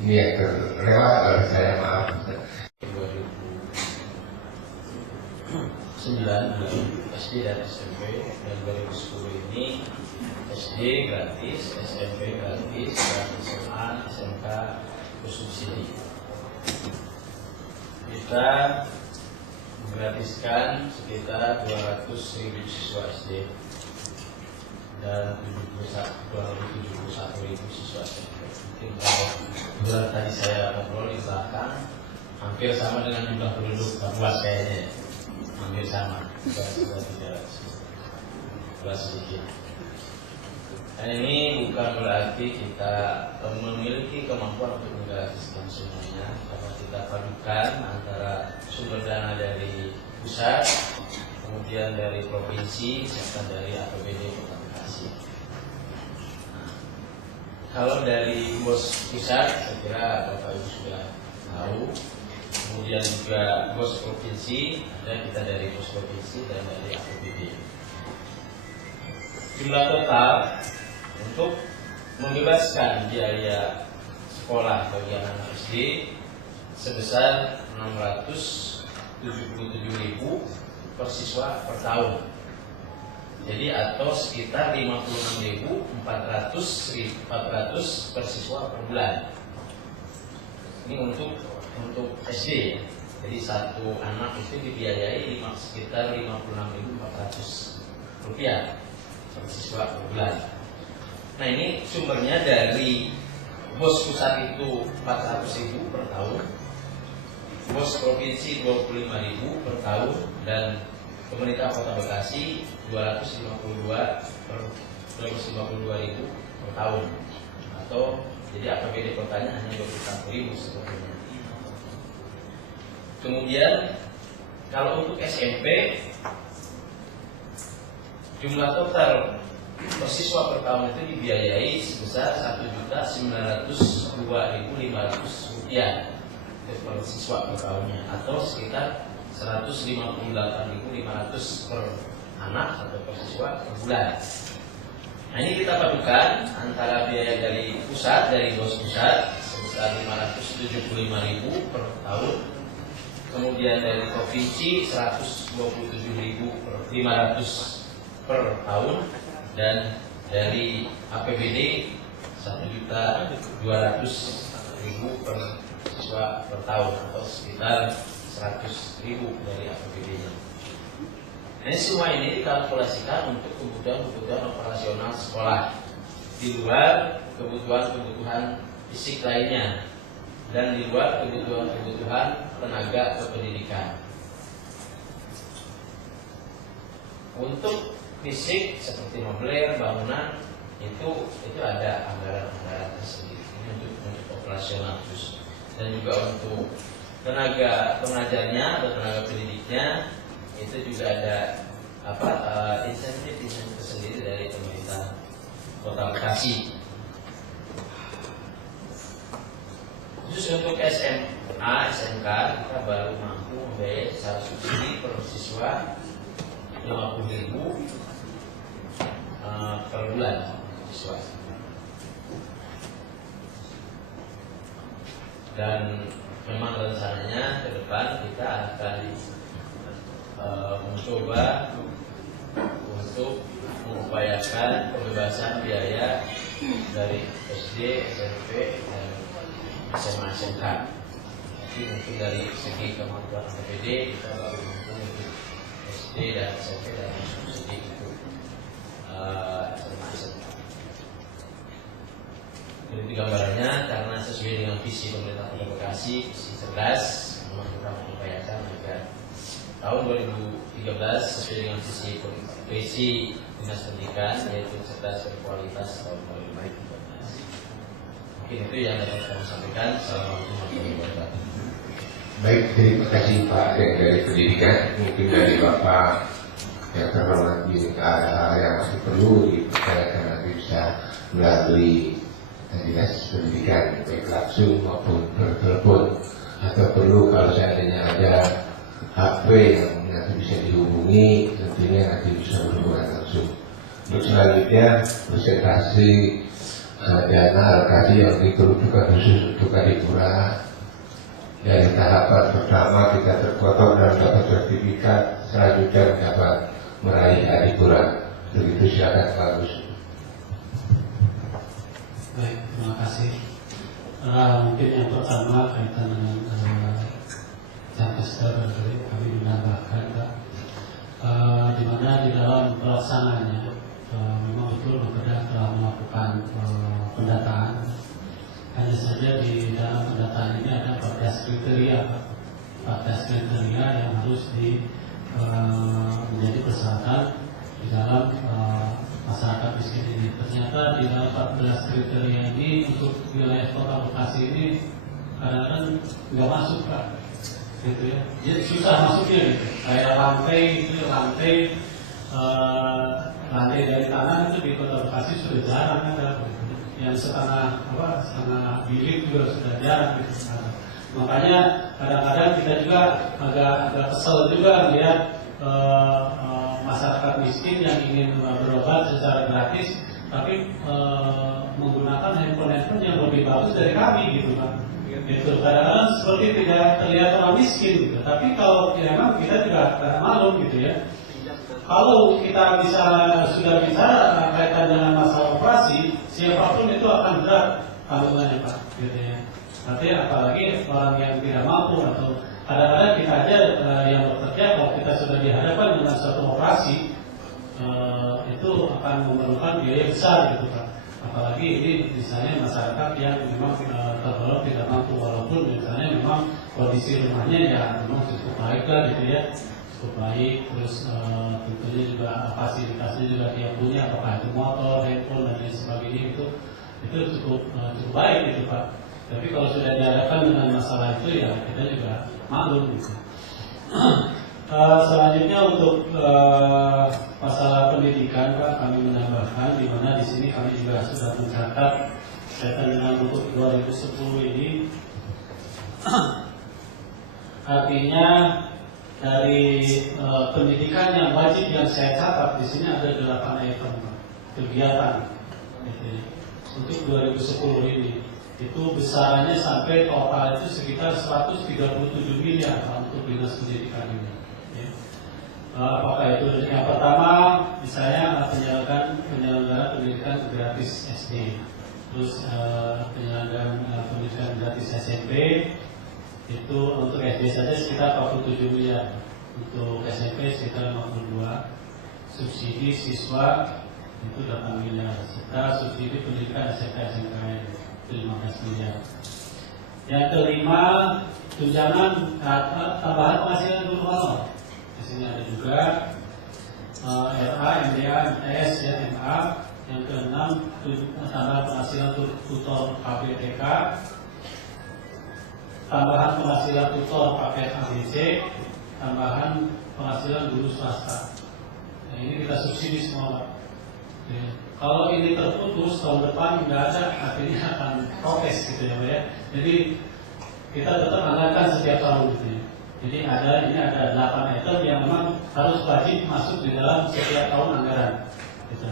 Ini yang terlewat oleh saya, maaf. 2009 SD dan SMP, dan 2010 ini SD gratis, SMP gratis, dan SMA, SMK bersubsidi. Kita menggratiskan sekitar 200.000 siswa SD dan 71.000 siswa SMP. Mungkin kalau bulan tadi saya ngobrol di belakang, hampir sama dengan jumlah penduduk Kabupaten kayaknya, hampir sama, sudah tidak sedikit. Dan ini bukan berarti kita memiliki kemampuan untuk menggratiskan semuanya, karena kita padukan antara sumber dana dari pusat, kemudian dari provinsi, serta dari APBD Kota Bekasi. Nah, kalau dari bos pusat, saya kira Bapak Ibu sudah tahu. Kemudian juga bos provinsi, ada kita dari bos provinsi dan dari APBD. Jumlah total untuk membebaskan biaya sekolah bagi anak SD sebesar 677.000 per siswa per tahun. Jadi atau sekitar 56.400 per siswa per bulan. Ini untuk SD. Jadi satu anak itu dibiayai sekitar 56.400 rupiah per siswa per bulan. Nah, ini sumbernya dari bos pusat itu 400.000 per tahun, bos provinsi 25.000 per tahun, dan pemerintah Kota Bekasi 252.000 per tahun. Atau jadi APBD kotanya hanya 21.000 sebetulnya. Kemudian kalau untuk SMP, jumlah total per siswa per tahun itu dibiayai sebesar 1.902.500 rupiah per siswa per tahunnya, atau sekitar 158.500 per anak atau per siswa per bulan. Nah, ini kita padukan antara biaya dari pusat, dari bos pusat sebesar 575.000 per tahun, kemudian dari provinsi 127.500 per tahun, dan dari APBD 1.200.000 per siswa per tahun, atau sekitar 100.000 dari APBD-nya. Nah, semua ini dikalkulasikan untuk kebutuhan operasional sekolah di luar kebutuhan fisik lainnya dan di luar kebutuhan tenaga kependidikan. Untuk fisik seperti meuler, bangunan itu ada anggaran tersendiri. Ini untuk operasional terus, dan juga untuk tenaga pengajarnya atau tenaga pendidiknya itu juga ada insentif tersendiri dari pemerintah Kota Bekasi. Khusus untuk SMA, SMK kita baru mampu membayar secara subsidi per siswa 50.000 per bulan siswa. Dan memang rencananya ke depan kita akan mencoba untuk mengupayakan pembebasan biaya dari SD, SMP, dan SMA, SMK. Tapi mungkin dari segi kemampuan APBD kita baru mampu untuk SD dan SMP dan subsidi untuk SMA, SMK. Jadi gambarannya, karena sesuai dengan visi pemerintah Kota Bekasi, visi cerdas, memang kita mengupayakan agar tahun 2013 sesuai dengan visi Dinas Pendidikan, yaitu cerdas berkualitas tahun 2013. Mungkin itu yang dapat kami sampaikan. Assalamualaikum warahmatullahi wabarakatuh. Baik, terima kasih Pak dari Pendidikan. Mungkin dari Bapak yang terhormat di hal yang masih perlu dipercayakan nanti bisa melalui Dinas Pendidikan, baik langsung maupun bertelepon, atau perlu kalau seandainya ada HP yang nanti bisa dihubungi, tentunya nanti bisa berhubungan langsung. Untuk selanjutnya presentasi dana alokasi yang diperuntukkan khusus untuk Adipura. Dari tahapan pertama kita terpotong dan dapat sertifikat, selanjutnya dapat meraih Adipura. Begitu, silakan Pak Agus. Baik, terima kasih. Mungkin yang pertama kaitan dengan Campester dari kami menambahkan Pak, di mana di dalam pelaksanaannya memang betul saja di dalam pendataan ini ada 14 kriteria, Pak. 14 kriteria yang harus menjadi persyaratan di dalam masyarakat miskin ini. Ternyata di dalam 14 kriteria ini untuk wilayah Kota Bekasi ini kadang-kadang nggak masuk, Pak. Gitu ya. Jadi susah masuknya gitu. Kayak lantai dari tanah itu di Kota Bekasi sudah jarang ada. Yang setengah bilik juga sudah jarang gitu. Makanya kadang-kadang kita juga agak kesel juga lihat masyarakat miskin yang ingin berobat secara gratis, tapi menggunakan handphone yang lebih bagus dari kami gitu, Pak. Gitu. Kadang-kadang seperti tidak terlihat orang miskin gitu. Tapi kalau memang kita juga malu gitu ya. Kalau kita sudah bicara kaitan dengan masalah operasi, siapapun itu akan berat tanggungannya, Pak. Gitu ya. Artinya apalagi orang yang tidak mampu atau kadang-kadang kita aja yang bekerja, kalau kita sudah dihadapkan dengan suatu operasi, itu akan memerlukan biaya besar gitu, Pak. Apalagi ini misalnya masyarakat yang memang tergolong tidak mampu, walaupun misalnya memang kondisi rumahnya ya memang cukup baik lah gitu ya, cukup baik. Terus tentunya juga fasilitasnya juga dia punya, apakah itu motor, handphone dan lain sebagainya, itu cukup baik gitu, Pak. Tapi kalau sudah dihadapkan dengan masalah itu ya kita juga malu gitu. Selanjutnya untuk masalah pendidikan, Pak, kami menambahkan di mana di sini kami juga sudah mencatat kaitan dengan untuk 2010 ini. Artinya dari pendidikan yang wajib yang saya catat di sini ada 8 item kegiatan untuk 2010 ini. Itu besarannya sampai total itu sekitar 137 miliar untuk dinas pendidikan ini. Ya. Apakah itu yang pertama misalnya penyelenggaraan pendidikan gratis SD, terus penyelenggaraan pendidikan gratis SMP, itu untuk SD saja sekitar 47 miliar, untuk SMP sekitar 52, subsidi siswa itu 8 miliar, serta subsidi pendidikan SMK SMK 15 miliar. Yang kelima, tunjangan tambahan penghasilan guru honor. Di sini ada juga RA, MDA, MTS, ya, MA. Yang keenam, tambahan penghasilan tutor KPTK, tambahan penghasilan tutor paket ABC, tambahan penghasilan guru swasta. Nah, ini kita subsidi semua, Pak. Ya. Kalau ini terputus tahun depan nggak ada, artinya akan protes gitu ya, Pak ya. Jadi kita tetap anggarkan setiap tahun gitu ya. Jadi ini ada 8 item yang memang harus wajib masuk di dalam setiap tahun anggaran. Gitu.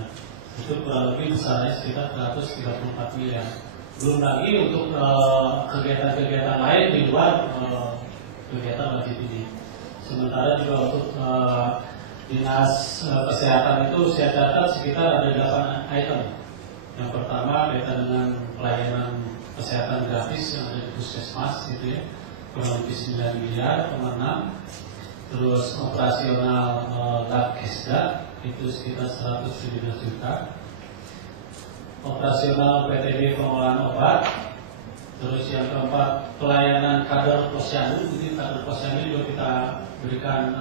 Itu kurang lebih besarnya sekitar 134 miliar. Belum lagi untuk kegiatan-kegiatan lain di luar kegiatan wajib ini. Sementara juga untuk Dinas Kesehatan itu saya catat sekitar ada 8 item. Yang pertama kaitan dengan pelayanan kesehatan gratis yang ada di puskesmas gitu ya, kurang lebih 9 miliar, 6. Terus operasional lab kesda itu sekitar 117 juta. Operasional PTB pengolahan obat. Terus yang keempat pelayanan kader posyandu, jadi kader posyandu juga kita berikan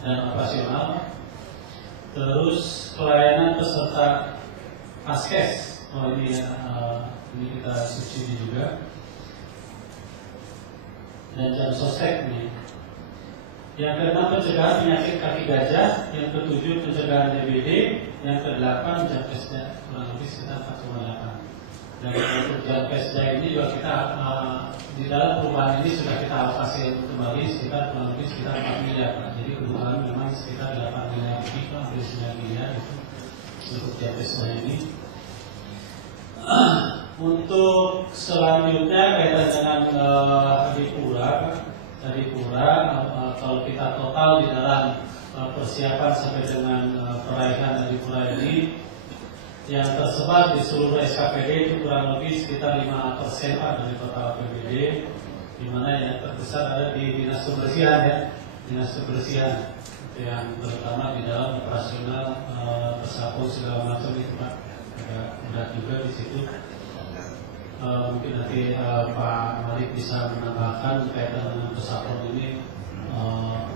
dan operasional. Terus pelayanan peserta paskes, ini kita subsidi juga. Dan jam sostek nih. Yang keenam pencegahan penyakit kaki gajah, yang ketujuh pencegahan DBD, yang kedelapan jam pesda kurang lebih sekitar 4,8. Dan untuk jam pesda ini juga kita di dalam perubahan ini sudah kita alokasi kembali sekitar kurang lebih sekitar 4 miliar. Jadi kebutuhan memang sekitar 8 miliar lebih, hampir 9 miliar itu untuk jam pesda ini. Untuk selanjutnya kaitan dengan Adipura, kalau kita total di dalam persiapan sampai dengan perayaan Adipura ini yang tersebar di seluruh SKPD itu kurang lebih sekitar 5% dari total APBD, di mana yang terbesar ada di Dinas Kebersihan ya, Dinas Kebersihan yang terutama di dalam operasional bersapu segala macam itu, Pak. Agak berat juga di situ. mungkin nanti Pak Malik bisa menambahkan kaitan dengan pesawat ini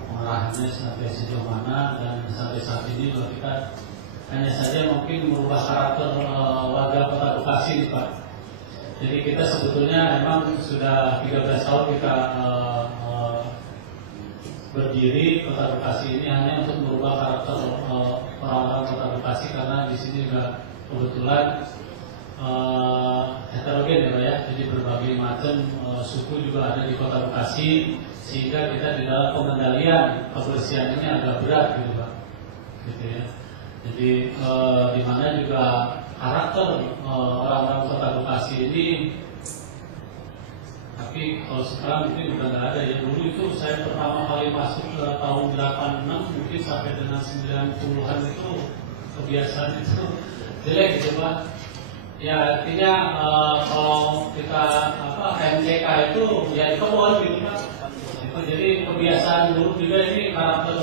pengarahannya sampai sejauh mana, dan sampai saat ini juga kita hanya saja mungkin merubah karakter warga Kota Bekasi nih Pak. Jadi kita sebetulnya memang sudah 13 tahun kita berdiri Kota Bekasi ini hanya untuk merubah karakter orang-orang Kota Bekasi, karena di sini juga kebetulan heterogen ya Pak ya. Jadi berbagai macam suku juga ada di Kota Bekasi, sehingga kita di dalam pengendalian kebersihan ini agak berat gitu Pak. Gitu ya. Jadi di mana juga karakter orang-orang Kota Bekasi ini, tapi kalau sekarang mungkin udah nggak ada ya. Dulu itu saya pertama kali masuk ke tahun 86 mungkin sampai dengan 90-an itu kebiasaan itu jelek gitu Pak. Ya artinya kalau kita MCK itu ya di kebun gitu Pak. Itu jadi kebiasaan dulu juga ini karakter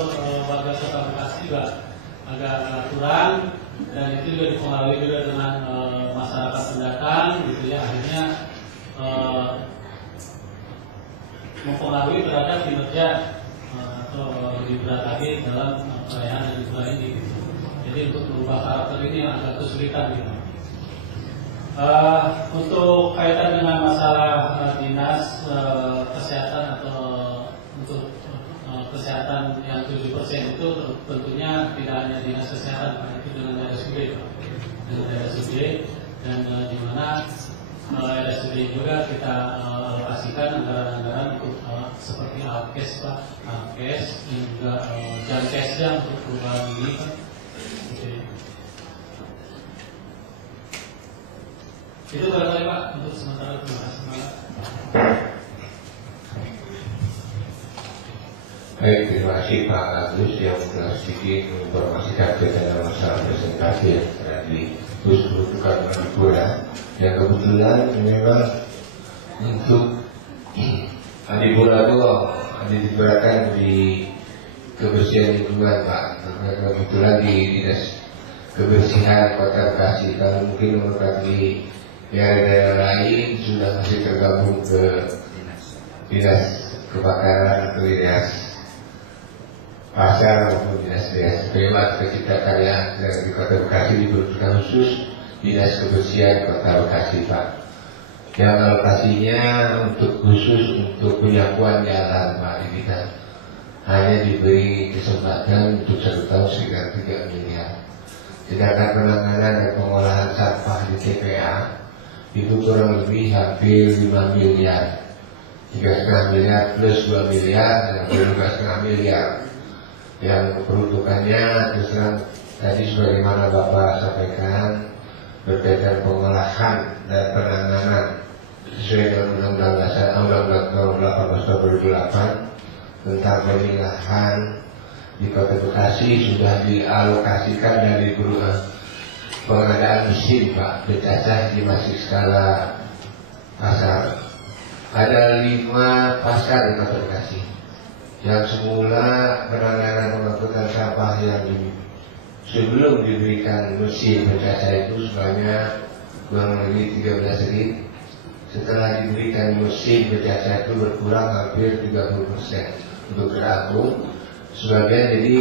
warga Kota Bekasi juga agak kurang, dan itu juga dipengaruhi juga dengan masyarakat pendatang gitu ya, akhirnya mempengaruhi terhadap kinerja atau lebih berat lagi dalam perayaan dan liburan ini gitu. Jadi untuk merubah karakter ini agak kesulitan gitu. Untuk kaitan dengan masalah dinas kesehatan atau untuk kesehatan yang 7% itu tentunya tidak hanya dinas kesehatan Pak, itu dengan RSUD Pak. Dengan RSUD, dan di mana RSUD juga kita alokasikan anggaran-anggaran untuk seperti Alkes Pak, Alkes dan juga Jankesnya untuk perubahan ini Pak. Itu barangkali Pak untuk sementara. Terima kasih Pak. Baik, terima kasih Pak Agus yang telah sedikit menginformasikan tentang masalah presentasi yang terjadi terus peruntukan Madura. Yang kebetulan memang untuk Adipura itu diberikan di kebersihan lingkungan Pak. Kebetulan di dinas kebersihan Kota Bekasi. Kalau mungkin menurut di daerah-daerah lain sudah masih tergabung ke dinas kebakaran atau dinas pasar maupun dinas bebas pencipta karya di Kota Bekasi diperuntukkan khusus dinas kebersihan Kota Bekasi Pak. Yang alokasinya untuk khusus untuk penyapuan jalan Pak, kita hanya diberi kesempatan untuk 1 tahun sekitar 3 miliar. Sedangkan penanganan dan pengolahan sampah di TPA itu kurang lebih hampir 5 miliar, 3,5 miliar plus 2 miliar dan 2,5 miliar. Yang peruntukannya terus terang tadi sebagaimana Bapak sampaikan berkaitan pengolahan dan penanganan sesuai dengan Undang-Undang Nomor 18 Tahun 2008 tentang pemilahan di Kota Bekasi sudah dialokasikan dari pengadaan mesin Pak bercacah di masih skala pasar. Ada 5 pasar di Kota Bekasi yang semula penanganan pengangkutan sampah yang sebelum diberikan mesin bercacah itu sebanyak kurang lebih 13.000. Setelah diberikan mesin bercacah itu berkurang hampir 30% untuk terangkut. Sebagian jadi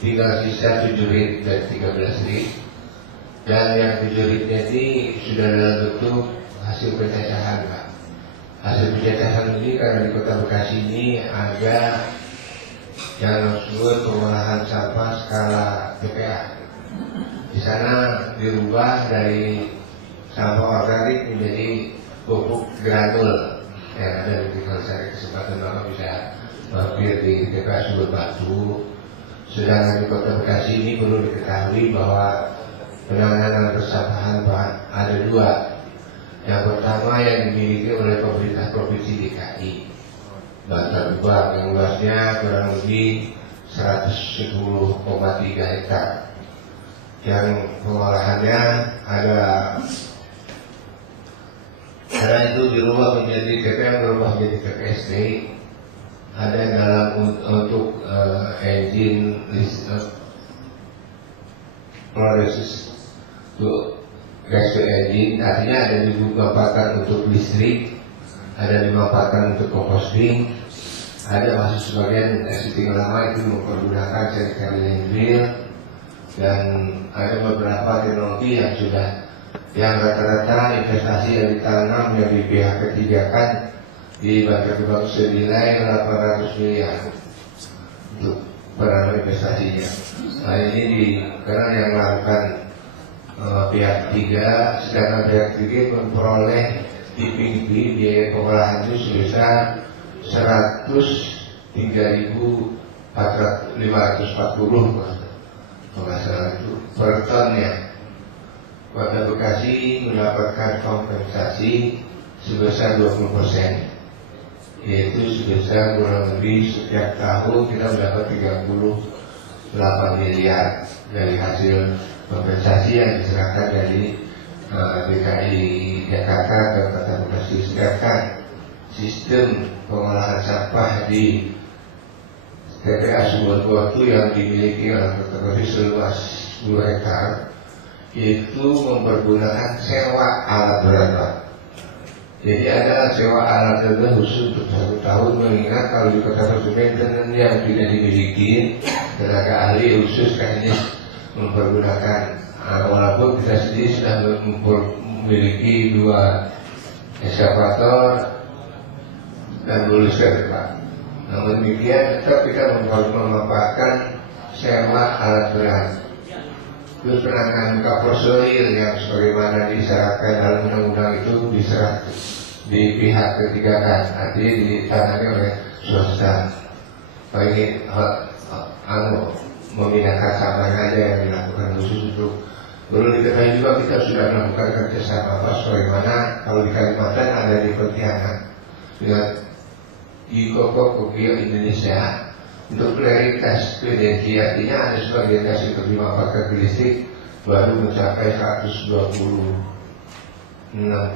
tinggal sisa 7 dari 13.000, dan yang 7 ini sudah dalam bentuk hasil pencacahan Pak. Hasil pencacahan ini karena di Kota Bekasi ini ada yang disebut pengolahan sampah skala TPA. Di sana dirubah dari sampah organik menjadi pupuk granul. Yang ada di kalau saya kesempatan Bapak bisa mampir di TPA Sumber Batu. Sedangkan di Kota Bekasi ini perlu diketahui bahwa penanganan persampahan Pak ada 2. Yang pertama yang dimiliki oleh pemerintah Provinsi DKI, Bantar Gebang, yang luasnya kurang lebih 110,3 hektar. Yang pengolahannya ada, karena itu dirubah menjadi TPA, berubah menjadi TPSD. Ada yang dalam untuk engine list prodesis gas to engine, artinya ada dimanfaatkan untuk listrik, ada dimanfaatkan untuk composting, ada masuk sebagian existing lama itu mempergunakan secondary drill, dan ada beberapa teknologi yang sudah yang rata-rata investasi yang ditanam yang di pihak ketiga kan di Bantar Gebang senilai 800 miliar untuk penanaman investasinya. Nah ini karena yang melakukan pihak ketiga, sedangkan pihak ketiga memperoleh tipping fee biaya pengolahan itu sebesar 103.540 kalau nggak salah itu per tonnya. Kota Bekasi mendapatkan kompensasi sebesar 20%, yaitu sebesar kurang lebih setiap tahun kita mendapat 38 miliar dari hasil kompensasi yang diserahkan dari DKI Jakarta ke Kota Bekasi. Sedangkan sistem pengolahan sampah di TPA Sumbertuatu yang dimiliki oleh Kota Bekasi seluas 10 hektar itu mempergunakan sewa alat berat, Pak. Jadi ada sewa alat berat khusus untuk 1 tahun, mengingat kalau di Kota Bekasi maintenance yang tidak dimiliki tenaga ahli khusus teknis mempergunakan, walaupun kita sendiri sudah memiliki 2 eskavator dan bulldozer, Pak. Namun demikian tetap kita memanfaatkan sewa alat berat. Terus penanganan kapolsoil yang sebagaimana disyaratkan dalam undang-undang itu diserah di pihak ketiga kan, artinya ditangani oleh swasta. Kalau ini memindahkan sampah aja yang dilakukan khusus untuk. Perlu diketahui juga kita sudah melakukan kerjasama Pak, sebagaimana kalau di Kalimantan ada di Pontianak dengan Kokio Indonesia untuk flaring gas PDG, artinya ada sebagian gas untuk dimanfaatkan ke listrik baru mencapai 126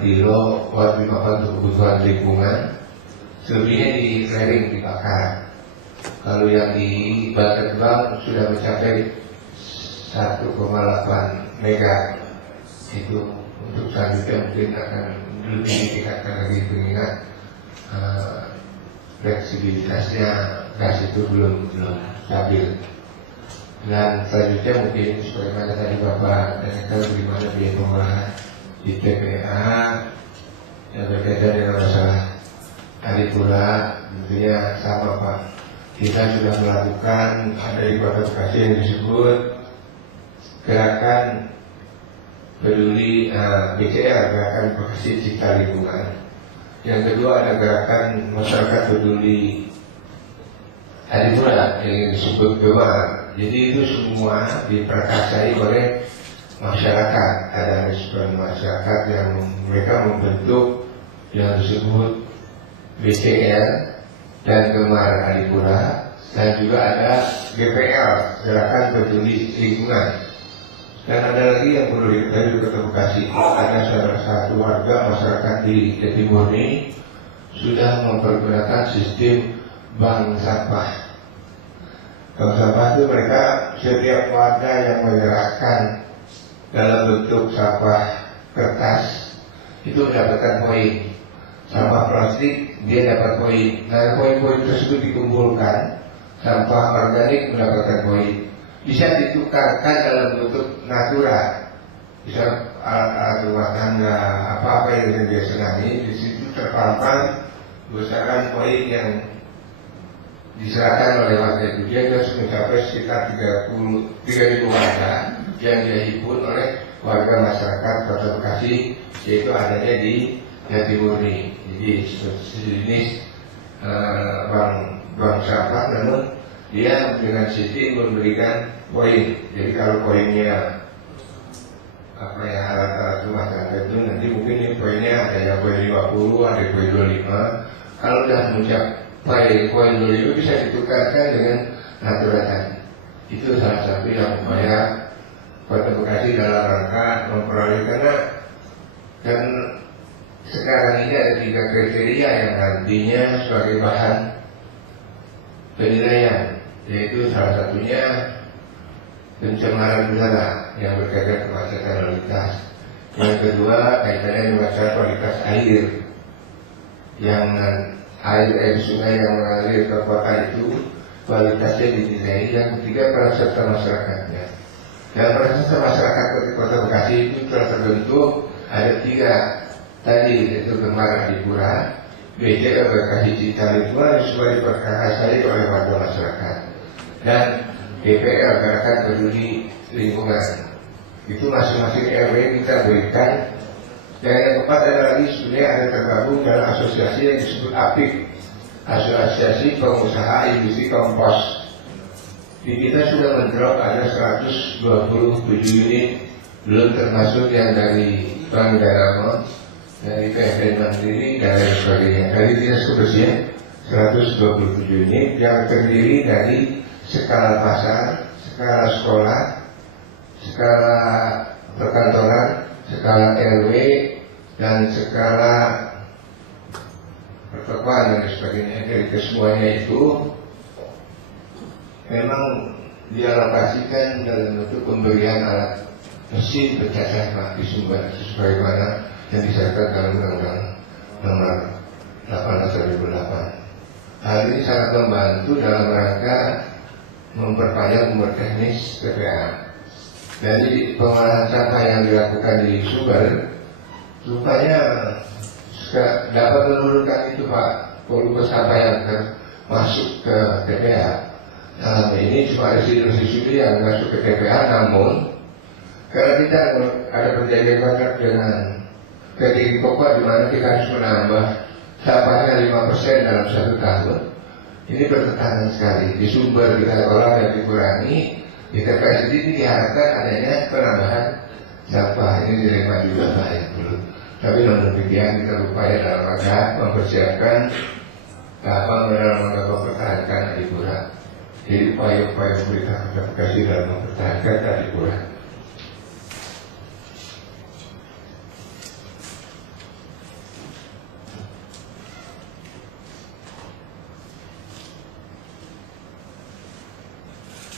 kilo watt dimanfaatkan untuk kebutuhan lingkungan, selebihnya di flaring dibakar. Kalau yang di Bantar Gebang sudah mencapai 1,8 mega, itu untuk selanjutnya mungkin akan lebih ditingkatkan lagi mengingat fleksibilitasnya gas itu belum stabil. Dan selanjutnya mungkin sebagaimana tadi Bapak tanyakan bagaimana biaya pengolahan di TPA yang berkaitan dengan masalah Adipura, tentunya sama Pak. Kita sudah melakukan ada di Kota Bekasi yang disebut gerakan peduli BCR, gerakan Bekasi Cipta Lingkungan. Yang kedua ada gerakan masyarakat peduli Adipura yang disebut Gemar. Jadi itu semua diperkasai oleh masyarakat. Ada respon masyarakat yang mereka membentuk yang disebut BCR dan Gemar Adipura, dan juga ada GPL, Gerakan Peduli Lingkungan. Dan ada lagi yang perlu diketahui di Kota Bekasi, ada salah satu warga masyarakat di Jatimurni sudah mempergunakan sistem bank sampah. Bank sampah itu mereka setiap warga yang menyerahkan dalam bentuk sampah kertas itu mendapatkan poin. Sampah plastik dia dapat poin. Nah poin-poin tersebut dikumpulkan, sampah organik mendapatkan poin. Bisa ditukarkan dalam bentuk natura, bisa alat-alat rumah tangga, apa-apa yang dia senangi, di situ terpampang besaran poin yang diserahkan oleh warga itu. Dia harus mencapai sekitar 3.000 warga yang dihimpun oleh warga masyarakat Kota Bekasi, yaitu adanya di Jatimurni. Jadi sejenis bank sampah, namun dia dengan sistem memberikan poin. Jadi kalau poinnya alat-alat rumah tangga itu nanti mungkin ini poinnya ada yang poin 50, ada poin 25. Kalau sudah mencapai poin 25 bisa ditukarkan dengan natura tadi. Itu salah satu yang upaya Kota Bekasi dalam rangka memperoleh, karena dan sekarang ini ada 3 kriteria yang nantinya sebagai bahan penilaian, yaitu salah satunya pencemaran udara yang berkaitan kemacetan lalu lintas. Yang kedua kaitannya dengan masalah kualitas air, yang air sungai yang mengalir ke kota itu kualitasnya dinilai. Yang ketiga peran serta masyarakatnya. Dan peran serta masyarakat di Kota Bekasi itu telah terbentuk ada 3 tadi, yaitu Gemar Adipura, BJL Bekasi Cita Lingkungan yang semua diperkasai oleh warga masyarakat, dan GPL Gerakan Peduli Lingkungan. Itu masing-masing RW kita berikan. Dan yang keempat ada lagi sebenarnya ada tergabung dalam asosiasi yang disebut APIK, Asosiasi Pengusaha Industri Kompos. Di kita sudah mendrop ada 127 unit, belum termasuk yang dari Bank Danamon, dari PFN Mandiri dan lain sebagainya. Dari dinas kebersihan 127 unit yang terdiri dari skala pasar, skala sekolah, skala perkantoran, skala RW, dan skala pertokoan dan sebagainya. Dari kesemuanya itu memang dialokasikan dalam bentuk pemberian alat mesin pencacah maki sumber sebagaimana yang disyaratkan dalam Undang-Undang Nomor 18/2008. Hal ini sangat membantu dalam rangka memperpanjang umur teknis TPA. Dari pengolahan sampah yang dilakukan di Sumber, rupanya dapat menurunkan itu Pak volume sampah yang masuk ke TPA. Nah, ini cuma residu-residu yang masuk ke TPA, namun karena kita ada perjanjian kontrak dengan PT Pokok di mana kita harus menambah sampahnya 5% dalam 1 tahun. Ini bertentangan sekali. Di Sumber kita olah dan dikurangi, di TPA sendiri diharapkan adanya penambahan sampah. Ini dilema juga baik dulu. Tapi namun demikian kita berupaya dalam rangka mempersiapkan dalam rangka mempertahankan Adipura. Jadi upaya-upaya pemerintah Kota Bekasi dalam mempertahankan Adipura.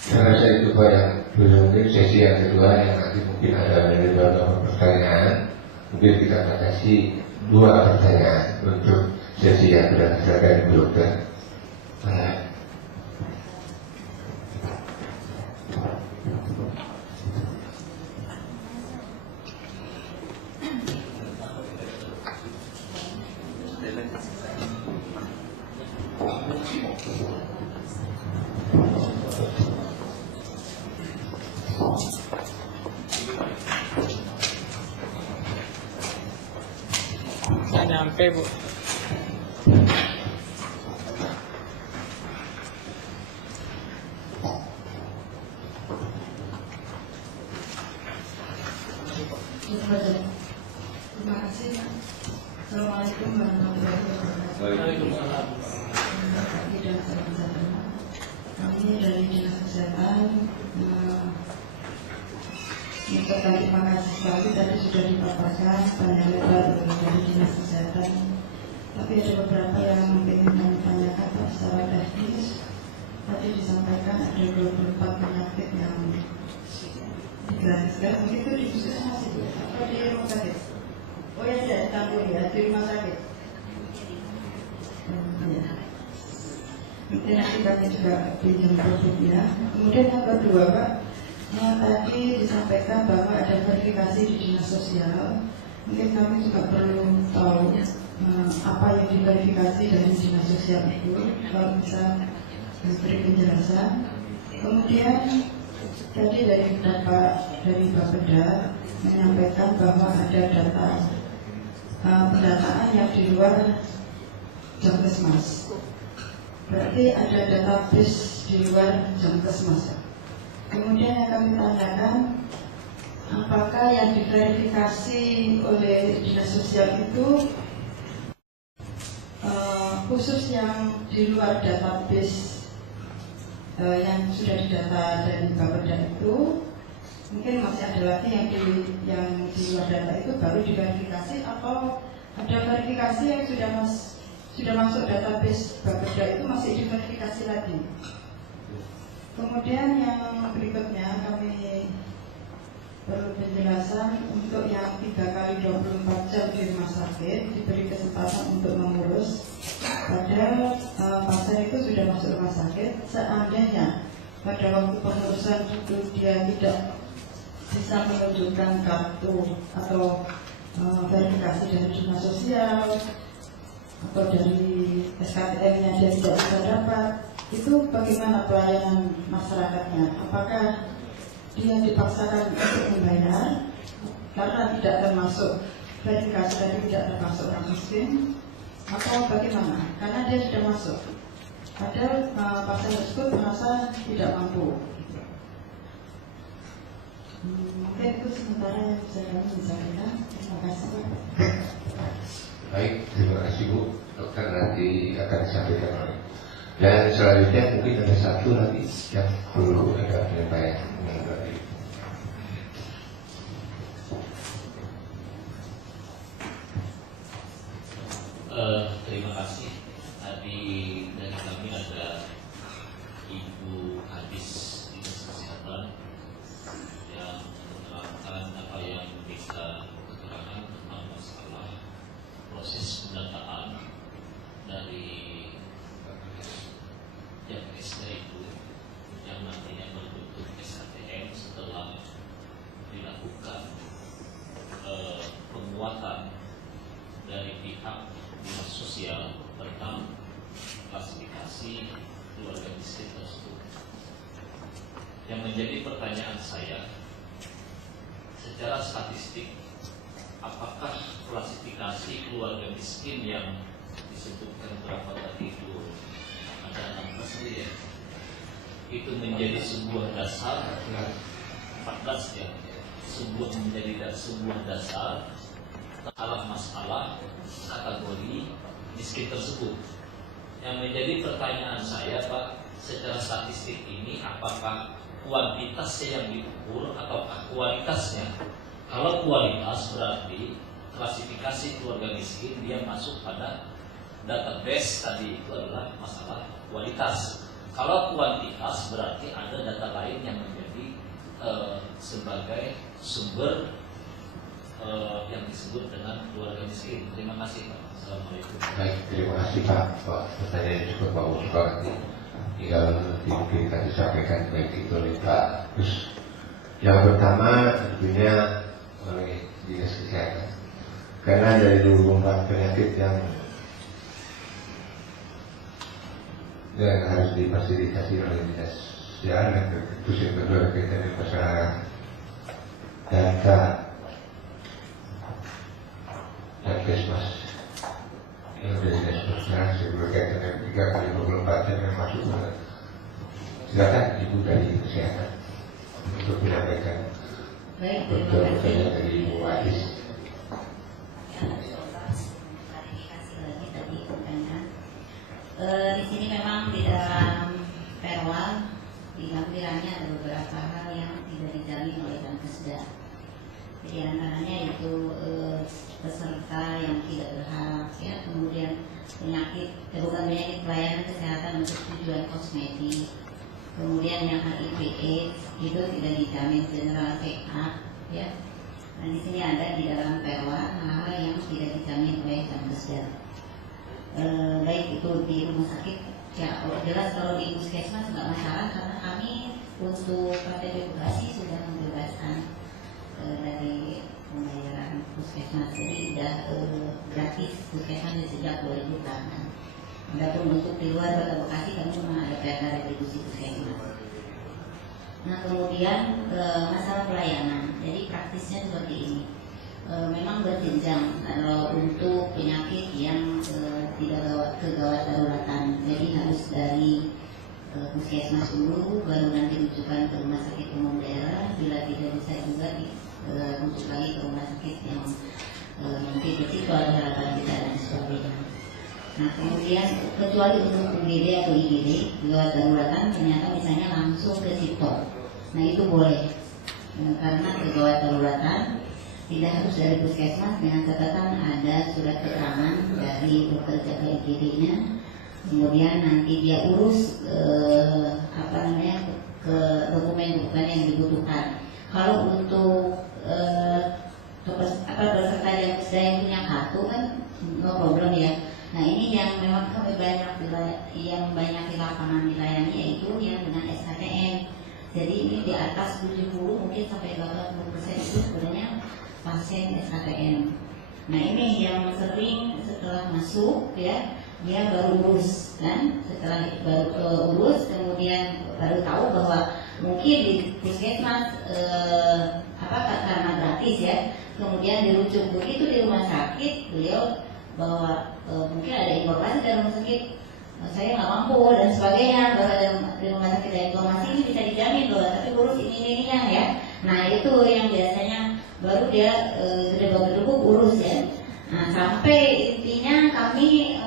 Saya rasa itu Pak yang belum, mungkin sesi yang kedua yang nanti mungkin ada beberapa pertanyaan. Mungkin kita batasi 2 pertanyaan untuk sesi yang sudah diserahkan Ibu Dokter. Nyampe Bu. Terima kasih. Assalamualaikum warahmatullahi wabarakatuh. Waalaikumsalam. Kami dari Dinas Kesehatan mengucapkan terima kasih sekali, tadi sudah dipaparkan panjang lebar dari Dinas Kesehatan. Tapi ada beberapa yang ingin kami tanyakan secara teknis. Tadi disampaikan ada 24 penyakit yang digratiskan. Mungkin itu di puskesmas itu atau di rumah sakit? Oh ya, tidak ditanggung ya, di rumah sakit. Ya. Mungkin nanti kami juga pinjam produknya. Kemudian yang kedua Pak, yang tadi disampaikan bahwa ada verifikasi di dinas sosial. Mungkin kami juga perlu tahu apa yang diverifikasi dari dinas sosial itu, kalau bisa diberi penjelasan. Kemudian tadi dari Bapeda menyampaikan bahwa ada data pendataan yang di luar Jamkesmas. Berarti ada database di luar Jamkesmas. Kemudian yang kami tanyakan, apakah yang diverifikasi oleh dinas sosial itu khusus yang di luar database yang sudah didata dari Bapeda itu, mungkin masih ada lagi yang di luar data itu baru diverifikasi, atau ada verifikasi yang sudah masuk database Bapeda itu masih diverifikasi lagi. Kemudian yang berikutnya kami perlu penjelasan untuk yang 3 kali 24 jam di rumah sakit diberi kesempatan untuk mengurus. Padahal pasien itu sudah masuk rumah sakit. Seandainya pada waktu pengurusan itu dia tidak bisa menunjukkan kartu atau verifikasi dari dinas sosial atau dari SKTM-nya dia tidak bisa dapat, itu bagaimana pelayanan masyarakatnya? Apakah dia dipaksakan untuk membayar karena tidak termasuk verifikasi tadi, tidak termasuk orang miskin, atau bagaimana? Karena dia sudah masuk, padahal pasien tersebut merasa tidak mampu. Mungkin itu sementara yang bisa kami sampaikan. Terima kasih. Baik, terima kasih Bu. Dokter nanti akan disampaikan oleh. Dan selanjutnya mungkin ada satu lagi yang perlu ada penyampaian mengenai. Terima kasih. Tadi dari kami ada Ibu Kadis Dinas Kesehatan yang menerangkan apa yang bisa keterangan tentang masalah proses pendataan dari yang SD itu yang nantinya berbentuk SKTM setelah dilakukan penguatan dari pihak dinas sosial tentang klasifikasi keluarga miskin tersebut. Yang menjadi pertanyaan saya, secara statistik, apakah klasifikasi keluarga miskin yang disebutkan berapa tadi itu ada 16 ya, itu menjadi sebuah dasar 14 ya, menjadi sebuah dasar masalah kategori miskin tersebut. Yang menjadi pertanyaan saya, Pak, secara statistik ini apakah kuantitasnya yang diukur ataukah kualitasnya? Kalau kualitas berarti klasifikasi keluarga miskin dia masuk pada database tadi itu adalah masalah kualitas. Kalau kuantitas berarti ada data lain yang menjadi sebagai sumber yang disebut dengan keluarga miskin. Terima kasih Pak. Assalamualaikum. Baik, terima kasih Pak. Pertanyaan cukup bagus banget. Tinggal nanti mungkin kita disampaikan baik itu oleh Pak. Terus yang pertama tentunya oleh dinas kesehatan. Karena dari 24 penyakit yang harus difasilitasi oleh dinas kesehatan, terus yang kedua kita di masyarakat data dan kesmas yang dari dinas kesehatan berkaitan dengan 3 kali 24 jam yang masuk ke. Silakan Ibu dari kesehatan untuk menyampaikan. Baik, terima kasih dari Ibu Adis. Klarifikasi lagi tadi pertanyaan. Di sini memang di dalam perwal dilampirkannya ada beberapa hal yang tidak dijamin oleh Dankesda. Jadi antaranya itu peserta yang tidak berhak, ya, kemudian bukan penyakit pelayanan kesehatan untuk tujuan kosmetik, kemudian yang HIV/AIDS itu tidak dijamin general check up, ya. Nah di sini ada di dalam perwa hal-hal yang tidak dijamin oleh Dankesda. Baik itu di rumah sakit, ya jelas kalau di puskesmas nggak masalah karena kami untuk Partai Demokrasi sudah membebaskan dari pembayaran puskesmas, jadi sudah gratis puskesmas sejak 2008. Adapun untuk di luar Kota Bekasi kami memang ada perda retribusi puskesmas. Nah kemudian masalah pelayanan, jadi praktisnya seperti ini. Memang berjenjang kalau untuk penyakit yang tidak kegawat daruratan, jadi harus dari puskesmas dulu, baru nanti rujukan ke rumah sakit umum daerah. Bila tidak bisa juga rujuk lagi ke rumah sakit yang nanti bersih kalau harapan kita dan sebagainya. Nah kemudian kecuali untuk UGD atau IGD gawat daruratan ternyata misalnya langsung ke Siptor, nah itu boleh karena kegawat daruratan tidak harus dari puskesmas dengan catatan ada surat keterangan dari dokter jaga IGD-nya, kemudian nanti dia urus ke dokumen-dokumen yang dibutuhkan. Kalau untuk peserta yang punya kartu kan no problem ya. Nah ini yang memang kami banyak di lapangan dilayani yaitu yang dengan SKTM. Jadi ini di atas 70 mungkin sampai 80% itu sebenarnya pasien SKTM. Nah ini yang sering setelah masuk ya dia baru urus kan, setelah baru urus kemudian baru tahu bahwa mungkin di puskesmas karena gratis ya, kemudian dirujuk begitu di rumah sakit beliau bahwa mungkin ada informasi dari rumah sakit saya nggak mampu dan sebagainya, bahwa di rumah sakit ada informasi ini bisa dijamin bahwa tapi urus ini ya. Nah itu yang biasanya baru dia gedebak-gedebuk urus ya. Nah sampai intinya kami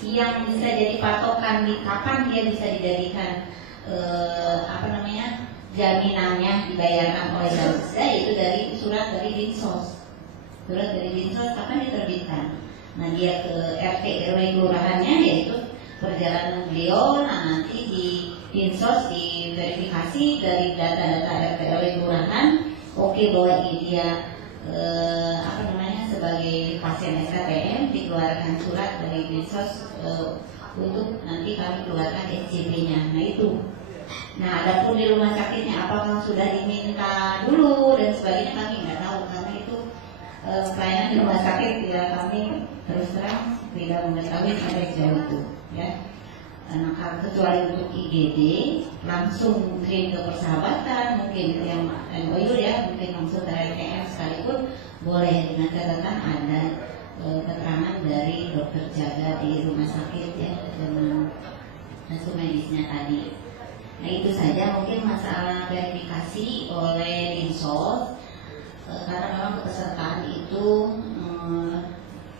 yang bisa jadi patokan di kapan dia bisa dijadikan jaminannya dibayarkan oleh Bapeda itu dari surat dari Dinsos. Surat dari Dinsos kapan diterbitkan? Nah dia ke RT RW kelurahannya yaitu perjalanan beliau, nah nanti di Dinsos diverifikasi dari data-data RT RW kelurahan, oke bahwa ini dia sebagai pasien SKTM dikeluarkan surat dari Dinsos untuk nanti kami keluarkan SCB-nya. Nah itu. Nah adapun di rumah sakitnya apakah sudah diminta dulu dan sebagainya kami nggak tahu karena itu pelayanan di rumah sakit ya kami terus terang tidak mengetahui sampai sejauh itu ya. Nah, kecuali untuk IGD langsung kirim ke persahabatan mungkin yang MOU ya mungkin langsung ke RTM sekalipun boleh dengan catatan ada keterangan dari dokter jaga di rumah sakit ya dengan hasil medisnya tadi. Nah itu saja mungkin masalah verifikasi oleh Dinsos karena memang kepesertaan itu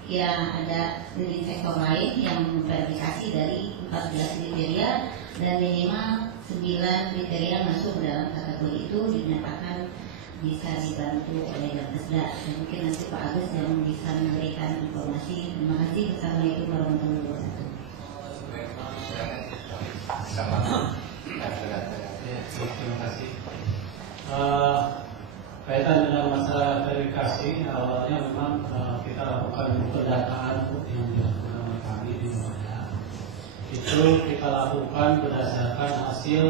ya ada dari sektor lain yang memverifikasi dari 14 kriteria dan minimal 9 kriteria masuk dalam kategori itu dinyatakan bisa dibantu oleh Bapeda. Dan mungkin nanti Pak Agus yang bisa memberikan informasi. Terima kasih. Assalamualaikum warahmatullahi wabarakatuh. Terima kasih. Kaitan dengan masalah verifikasi, awalnya memang kita lakukan pendataan yang dilakukan oleh kami di Bapeda. Itu kita lakukan berdasarkan hasil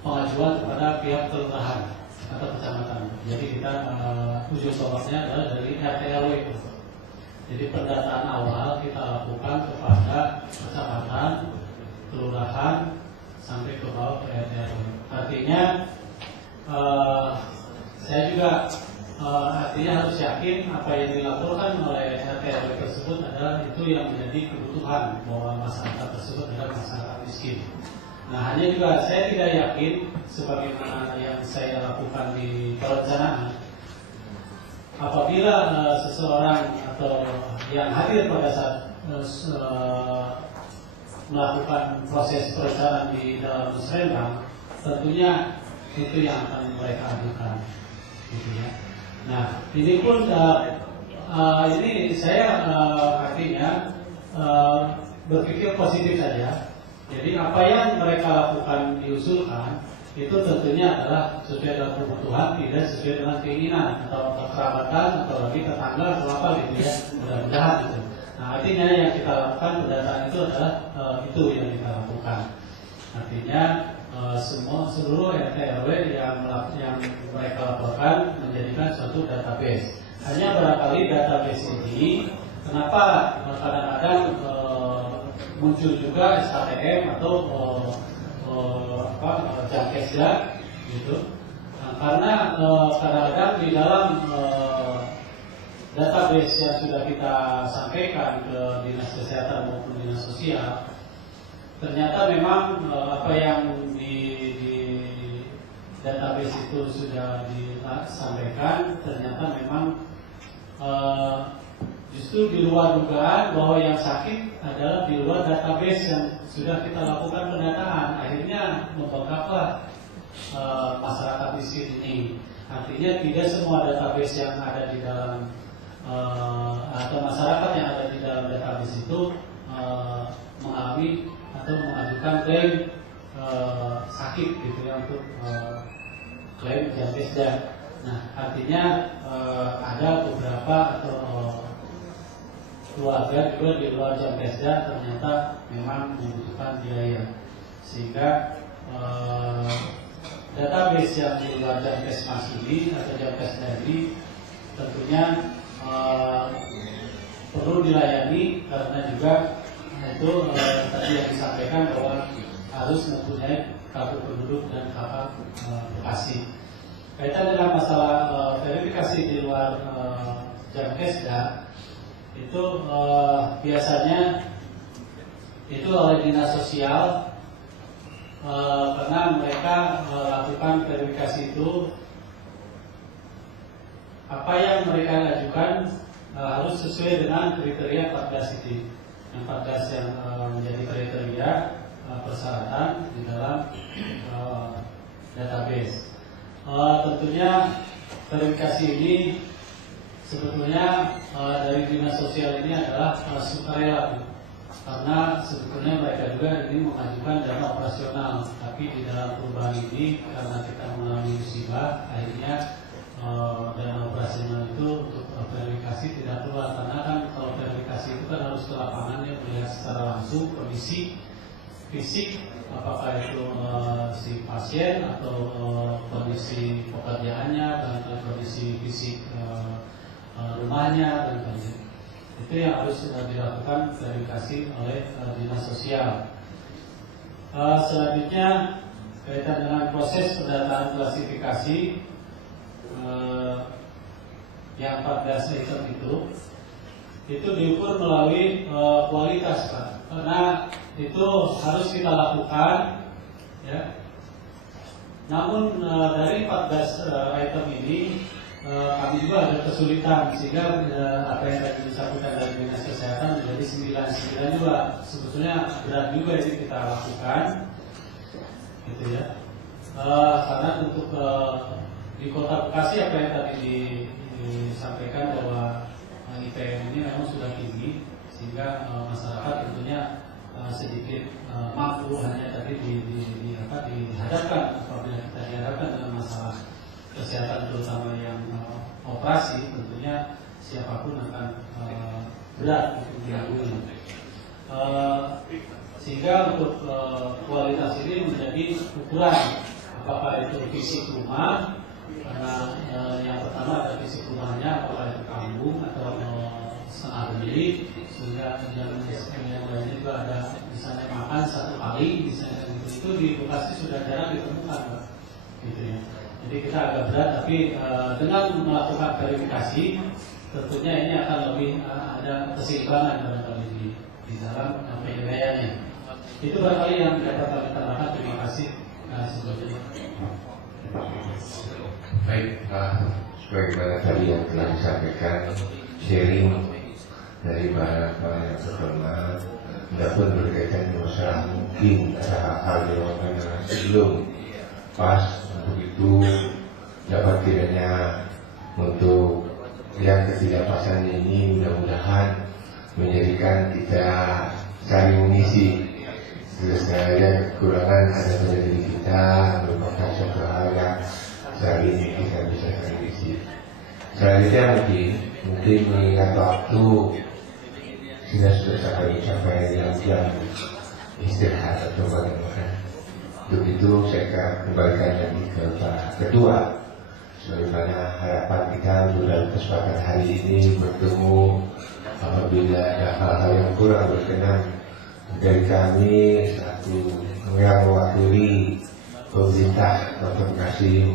pengajuan kepada pihak kelurahan atau kecamatan. Jadi kita ujung tombaknya adalah dari RT RW. Jadi pendataan awal kita lakukan kepada kecamatan, kelurahan, sampai ke bawah ke RT RW. Artinya saya juga harus yakin apa yang dilaporkan oleh RT RW tersebut adalah itu yang menjadi kebutuhan bahwa masyarakat tersebut adalah masyarakat miskin. Nah hanya juga saya tidak yakin sebagaimana yang saya lakukan di perencanaan apabila seseorang atau yang hadir pada saat melakukan proses perencanaan di dalam musrenbang tentunya itu yang akan mereka ajukan gitu ya. Nah ini pun ini saya artinya berpikir positif saja. Jadi apa yang mereka lakukan diusulkan itu tentunya adalah sesuai dengan kebutuhan, tidak sesuai dengan keinginan atau kekerabatan atau lagi tetangga atau apa gitu ya, mudah-mudahan gitu. Nah artinya yang kita lakukan pendataan itu adalah itu yang kita lakukan. Artinya seluruh RT RW yang mereka laporkan menjadikan suatu database. Hanya barangkali database ini kenapa kadang-kadang muncul juga SKTM atau Jamkesda gitu. Nah, karena kadang-kadang di dalam database yang sudah kita sampaikan ke Dinas Kesehatan maupun Dinas Sosial, ternyata memang apa yang di database itu sudah disampaikan ternyata memang justru di luar dugaan bahwa yang sakit adalah di luar database yang sudah kita lakukan pendataan. Akhirnya membengkaklah masyarakat miskin ini. Artinya tidak semua database yang ada di dalam atau masyarakat yang ada di dalam database itu mengalami atau mengajukan klaim sakit gitu ya untuk klaim Jamkesda. Nah, artinya ada beberapa atau keluarga juga di luar Jamkesda ternyata memang membutuhkan biaya, sehingga database yang di luar Jamkesmas ini atau Jamkesda ini tentunya perlu dilayani, karena juga itu tadi yang disampaikan bahwa harus mempunyai kartu penduduk dan KK Bekasi. Kaitan dengan masalah verifikasi di luar Jamkesda itu biasanya itu oleh dinas sosial, karena mereka melakukan verifikasi itu apa yang mereka ajukan harus sesuai dengan kriteria 14 itu. Yang 14 yang menjadi kriteria persyaratan di dalam database. Tentunya verifikasi ini sebetulnya dari dinas sosial ini adalah sukarela, karena sebetulnya mereka juga ini mengajukan dana operasional, tapi di dalam perubahan ini karena kita mengalami musibah, akhirnya dana operasional itu untuk verifikasi tidak keluar, karena kan kalau verifikasi itu kan harus ke lapangan ya, melihat secara langsung kondisi fisik, apakah itu si pasien atau kondisi pekerjaannya dan kondisi fisik rumahnya dan sebagainya. Itu yang harus dilakukan verifikasi oleh dinas sosial. Selanjutnya kaitan dengan proses pendataan klasifikasi yang 14 item itu diukur melalui kualitas, Pak. Karena itu harus kita lakukan, ya. Namun dari 14 item ini kami juga ada kesulitan, sehingga apa yang tadi disampaikan dari dinas kesehatan menjadi 9 juga. Sebetulnya berat juga ini kita lakukan, gitu ya. Karena untuk di Kota Bekasi apa yang tadi disampaikan bahwa IPM ini memang sudah tinggi, sehingga masyarakat tentunya sedikit mampu, hanya tadi dihadapkan apabila kita dihadapkan dengan masalah kesehatan terutama yang operasi, tentunya siapapun akan berat untuk dilalui. Sehingga untuk kualitas ini menjadi ukuran, apakah itu fisik rumah, karena yang pertama ada fisik rumahnya, apakah itu kampung atau setengah bilik, sehingga yang lainnya juga ada misalnya makan satu kali, misalnya itu di Bekasi sudah jarang ditemukan, gitu ya. Jadi kita agak berat, tapi dengan melakukan verifikasi tentunya ini akan lebih ada keseimbangan barangkali di dalam penilaiannya. Itu barangkali yang dapat kami tambahkan. Terima kasih sebelumnya. Baik, sebagaimana tadi yang telah disampaikan, sharing dari para yang terhormat, dapat berkaitan dengan masalah mungkin ada hal-hal yang sebelum pas, untuk itu dapat kiranya untuk yang ketidakpasan ini mudah-mudahan menjadikan kita saling mengisi. Sebenarnya kekurangan ada pada diri kita merupakan suatu hal yang saling kita bisa saling isi. Selanjutnya mungkin mengingat waktu sudah sampai jam istirahat atau bagaimana. Untuk itu saya akan kembalikan lagi ke Pak Ketua, sebagaimana harapan kita dalam kesempatan hari ini bertemu. Apabila ada hal-hal yang kurang berkenan dari kami satu yang mewakili pemerintah Kota Bekasi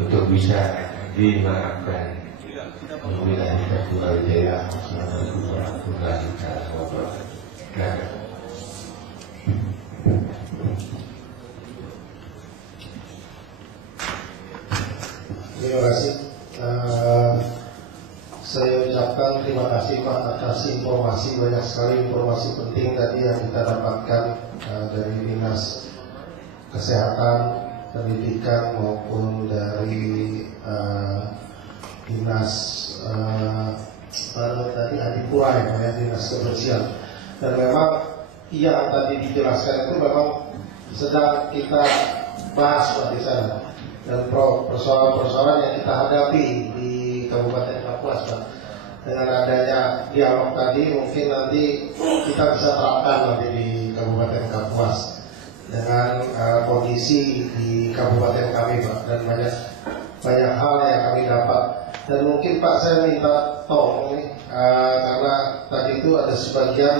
untuk bisa dimaafkan. Alhamdulillah kita kembali jaya. Assalamualaikum warahmatullahi wabarakatuh. Terima kasih. Saya ucapkan terima kasih Pak atas informasi, banyak sekali informasi penting tadi yang kita dapatkan dari Dinas Kesehatan, Pendidikan maupun dari Dinas tadi Adipura ya, Dinas Kebersihan. Dan memang yang tadi dijelaskan itu memang sedang kita bahas Pak di sana, dan persoalan-persoalan yang kita hadapi di Kabupaten Kapuas Pak. Dengan adanya dialog tadi mungkin nanti kita bisa terapkan nanti di Kabupaten Kapuas dengan kondisi di kabupaten kami Pak, dan banyak hal yang kami dapat. Dan mungkin Pak saya minta tolong nih, karena tadi itu ada sebagian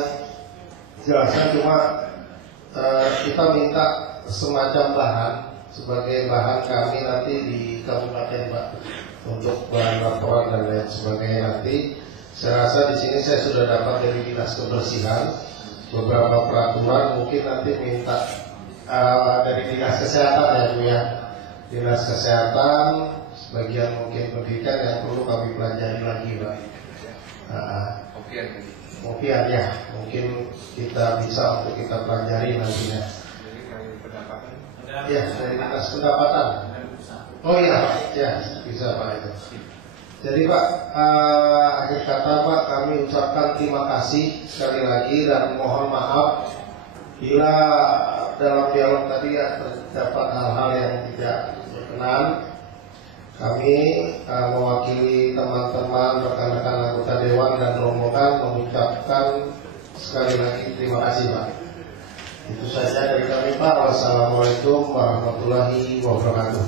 jelasan, cuma kita minta semacam bahan sebagai bahan kami nanti di kabupaten Pak, untuk bahan laporan dan lain sebagainya nanti. Saya rasa di sini saya sudah dapat dari dinas kebersihan beberapa peraturan, mungkin nanti minta dari dinas kesehatan ya Bu ya, dinas kesehatan, sebagian mungkin pendidikan yang perlu kami pelajari lagi Pak. Mungkin ya, mungkin kita bisa untuk kita pelajari nantinya. Ya, dari dinas pendapatan. Oh iya, ya bisa Pak itu. Jadi Pak, akhir kata Pak, kami ucapkan terima kasih sekali lagi dan mohon maaf bila dalam dialog tadi ya terdapat hal-hal yang tidak berkenan. Kami mewakili teman-teman rekan-rekan anggota Dewan dan rombongan mengucapkan sekali lagi terima kasih Pak. Itu saja dari kami Pak. Wassalamualaikum warahmatullahi wabarakatuh.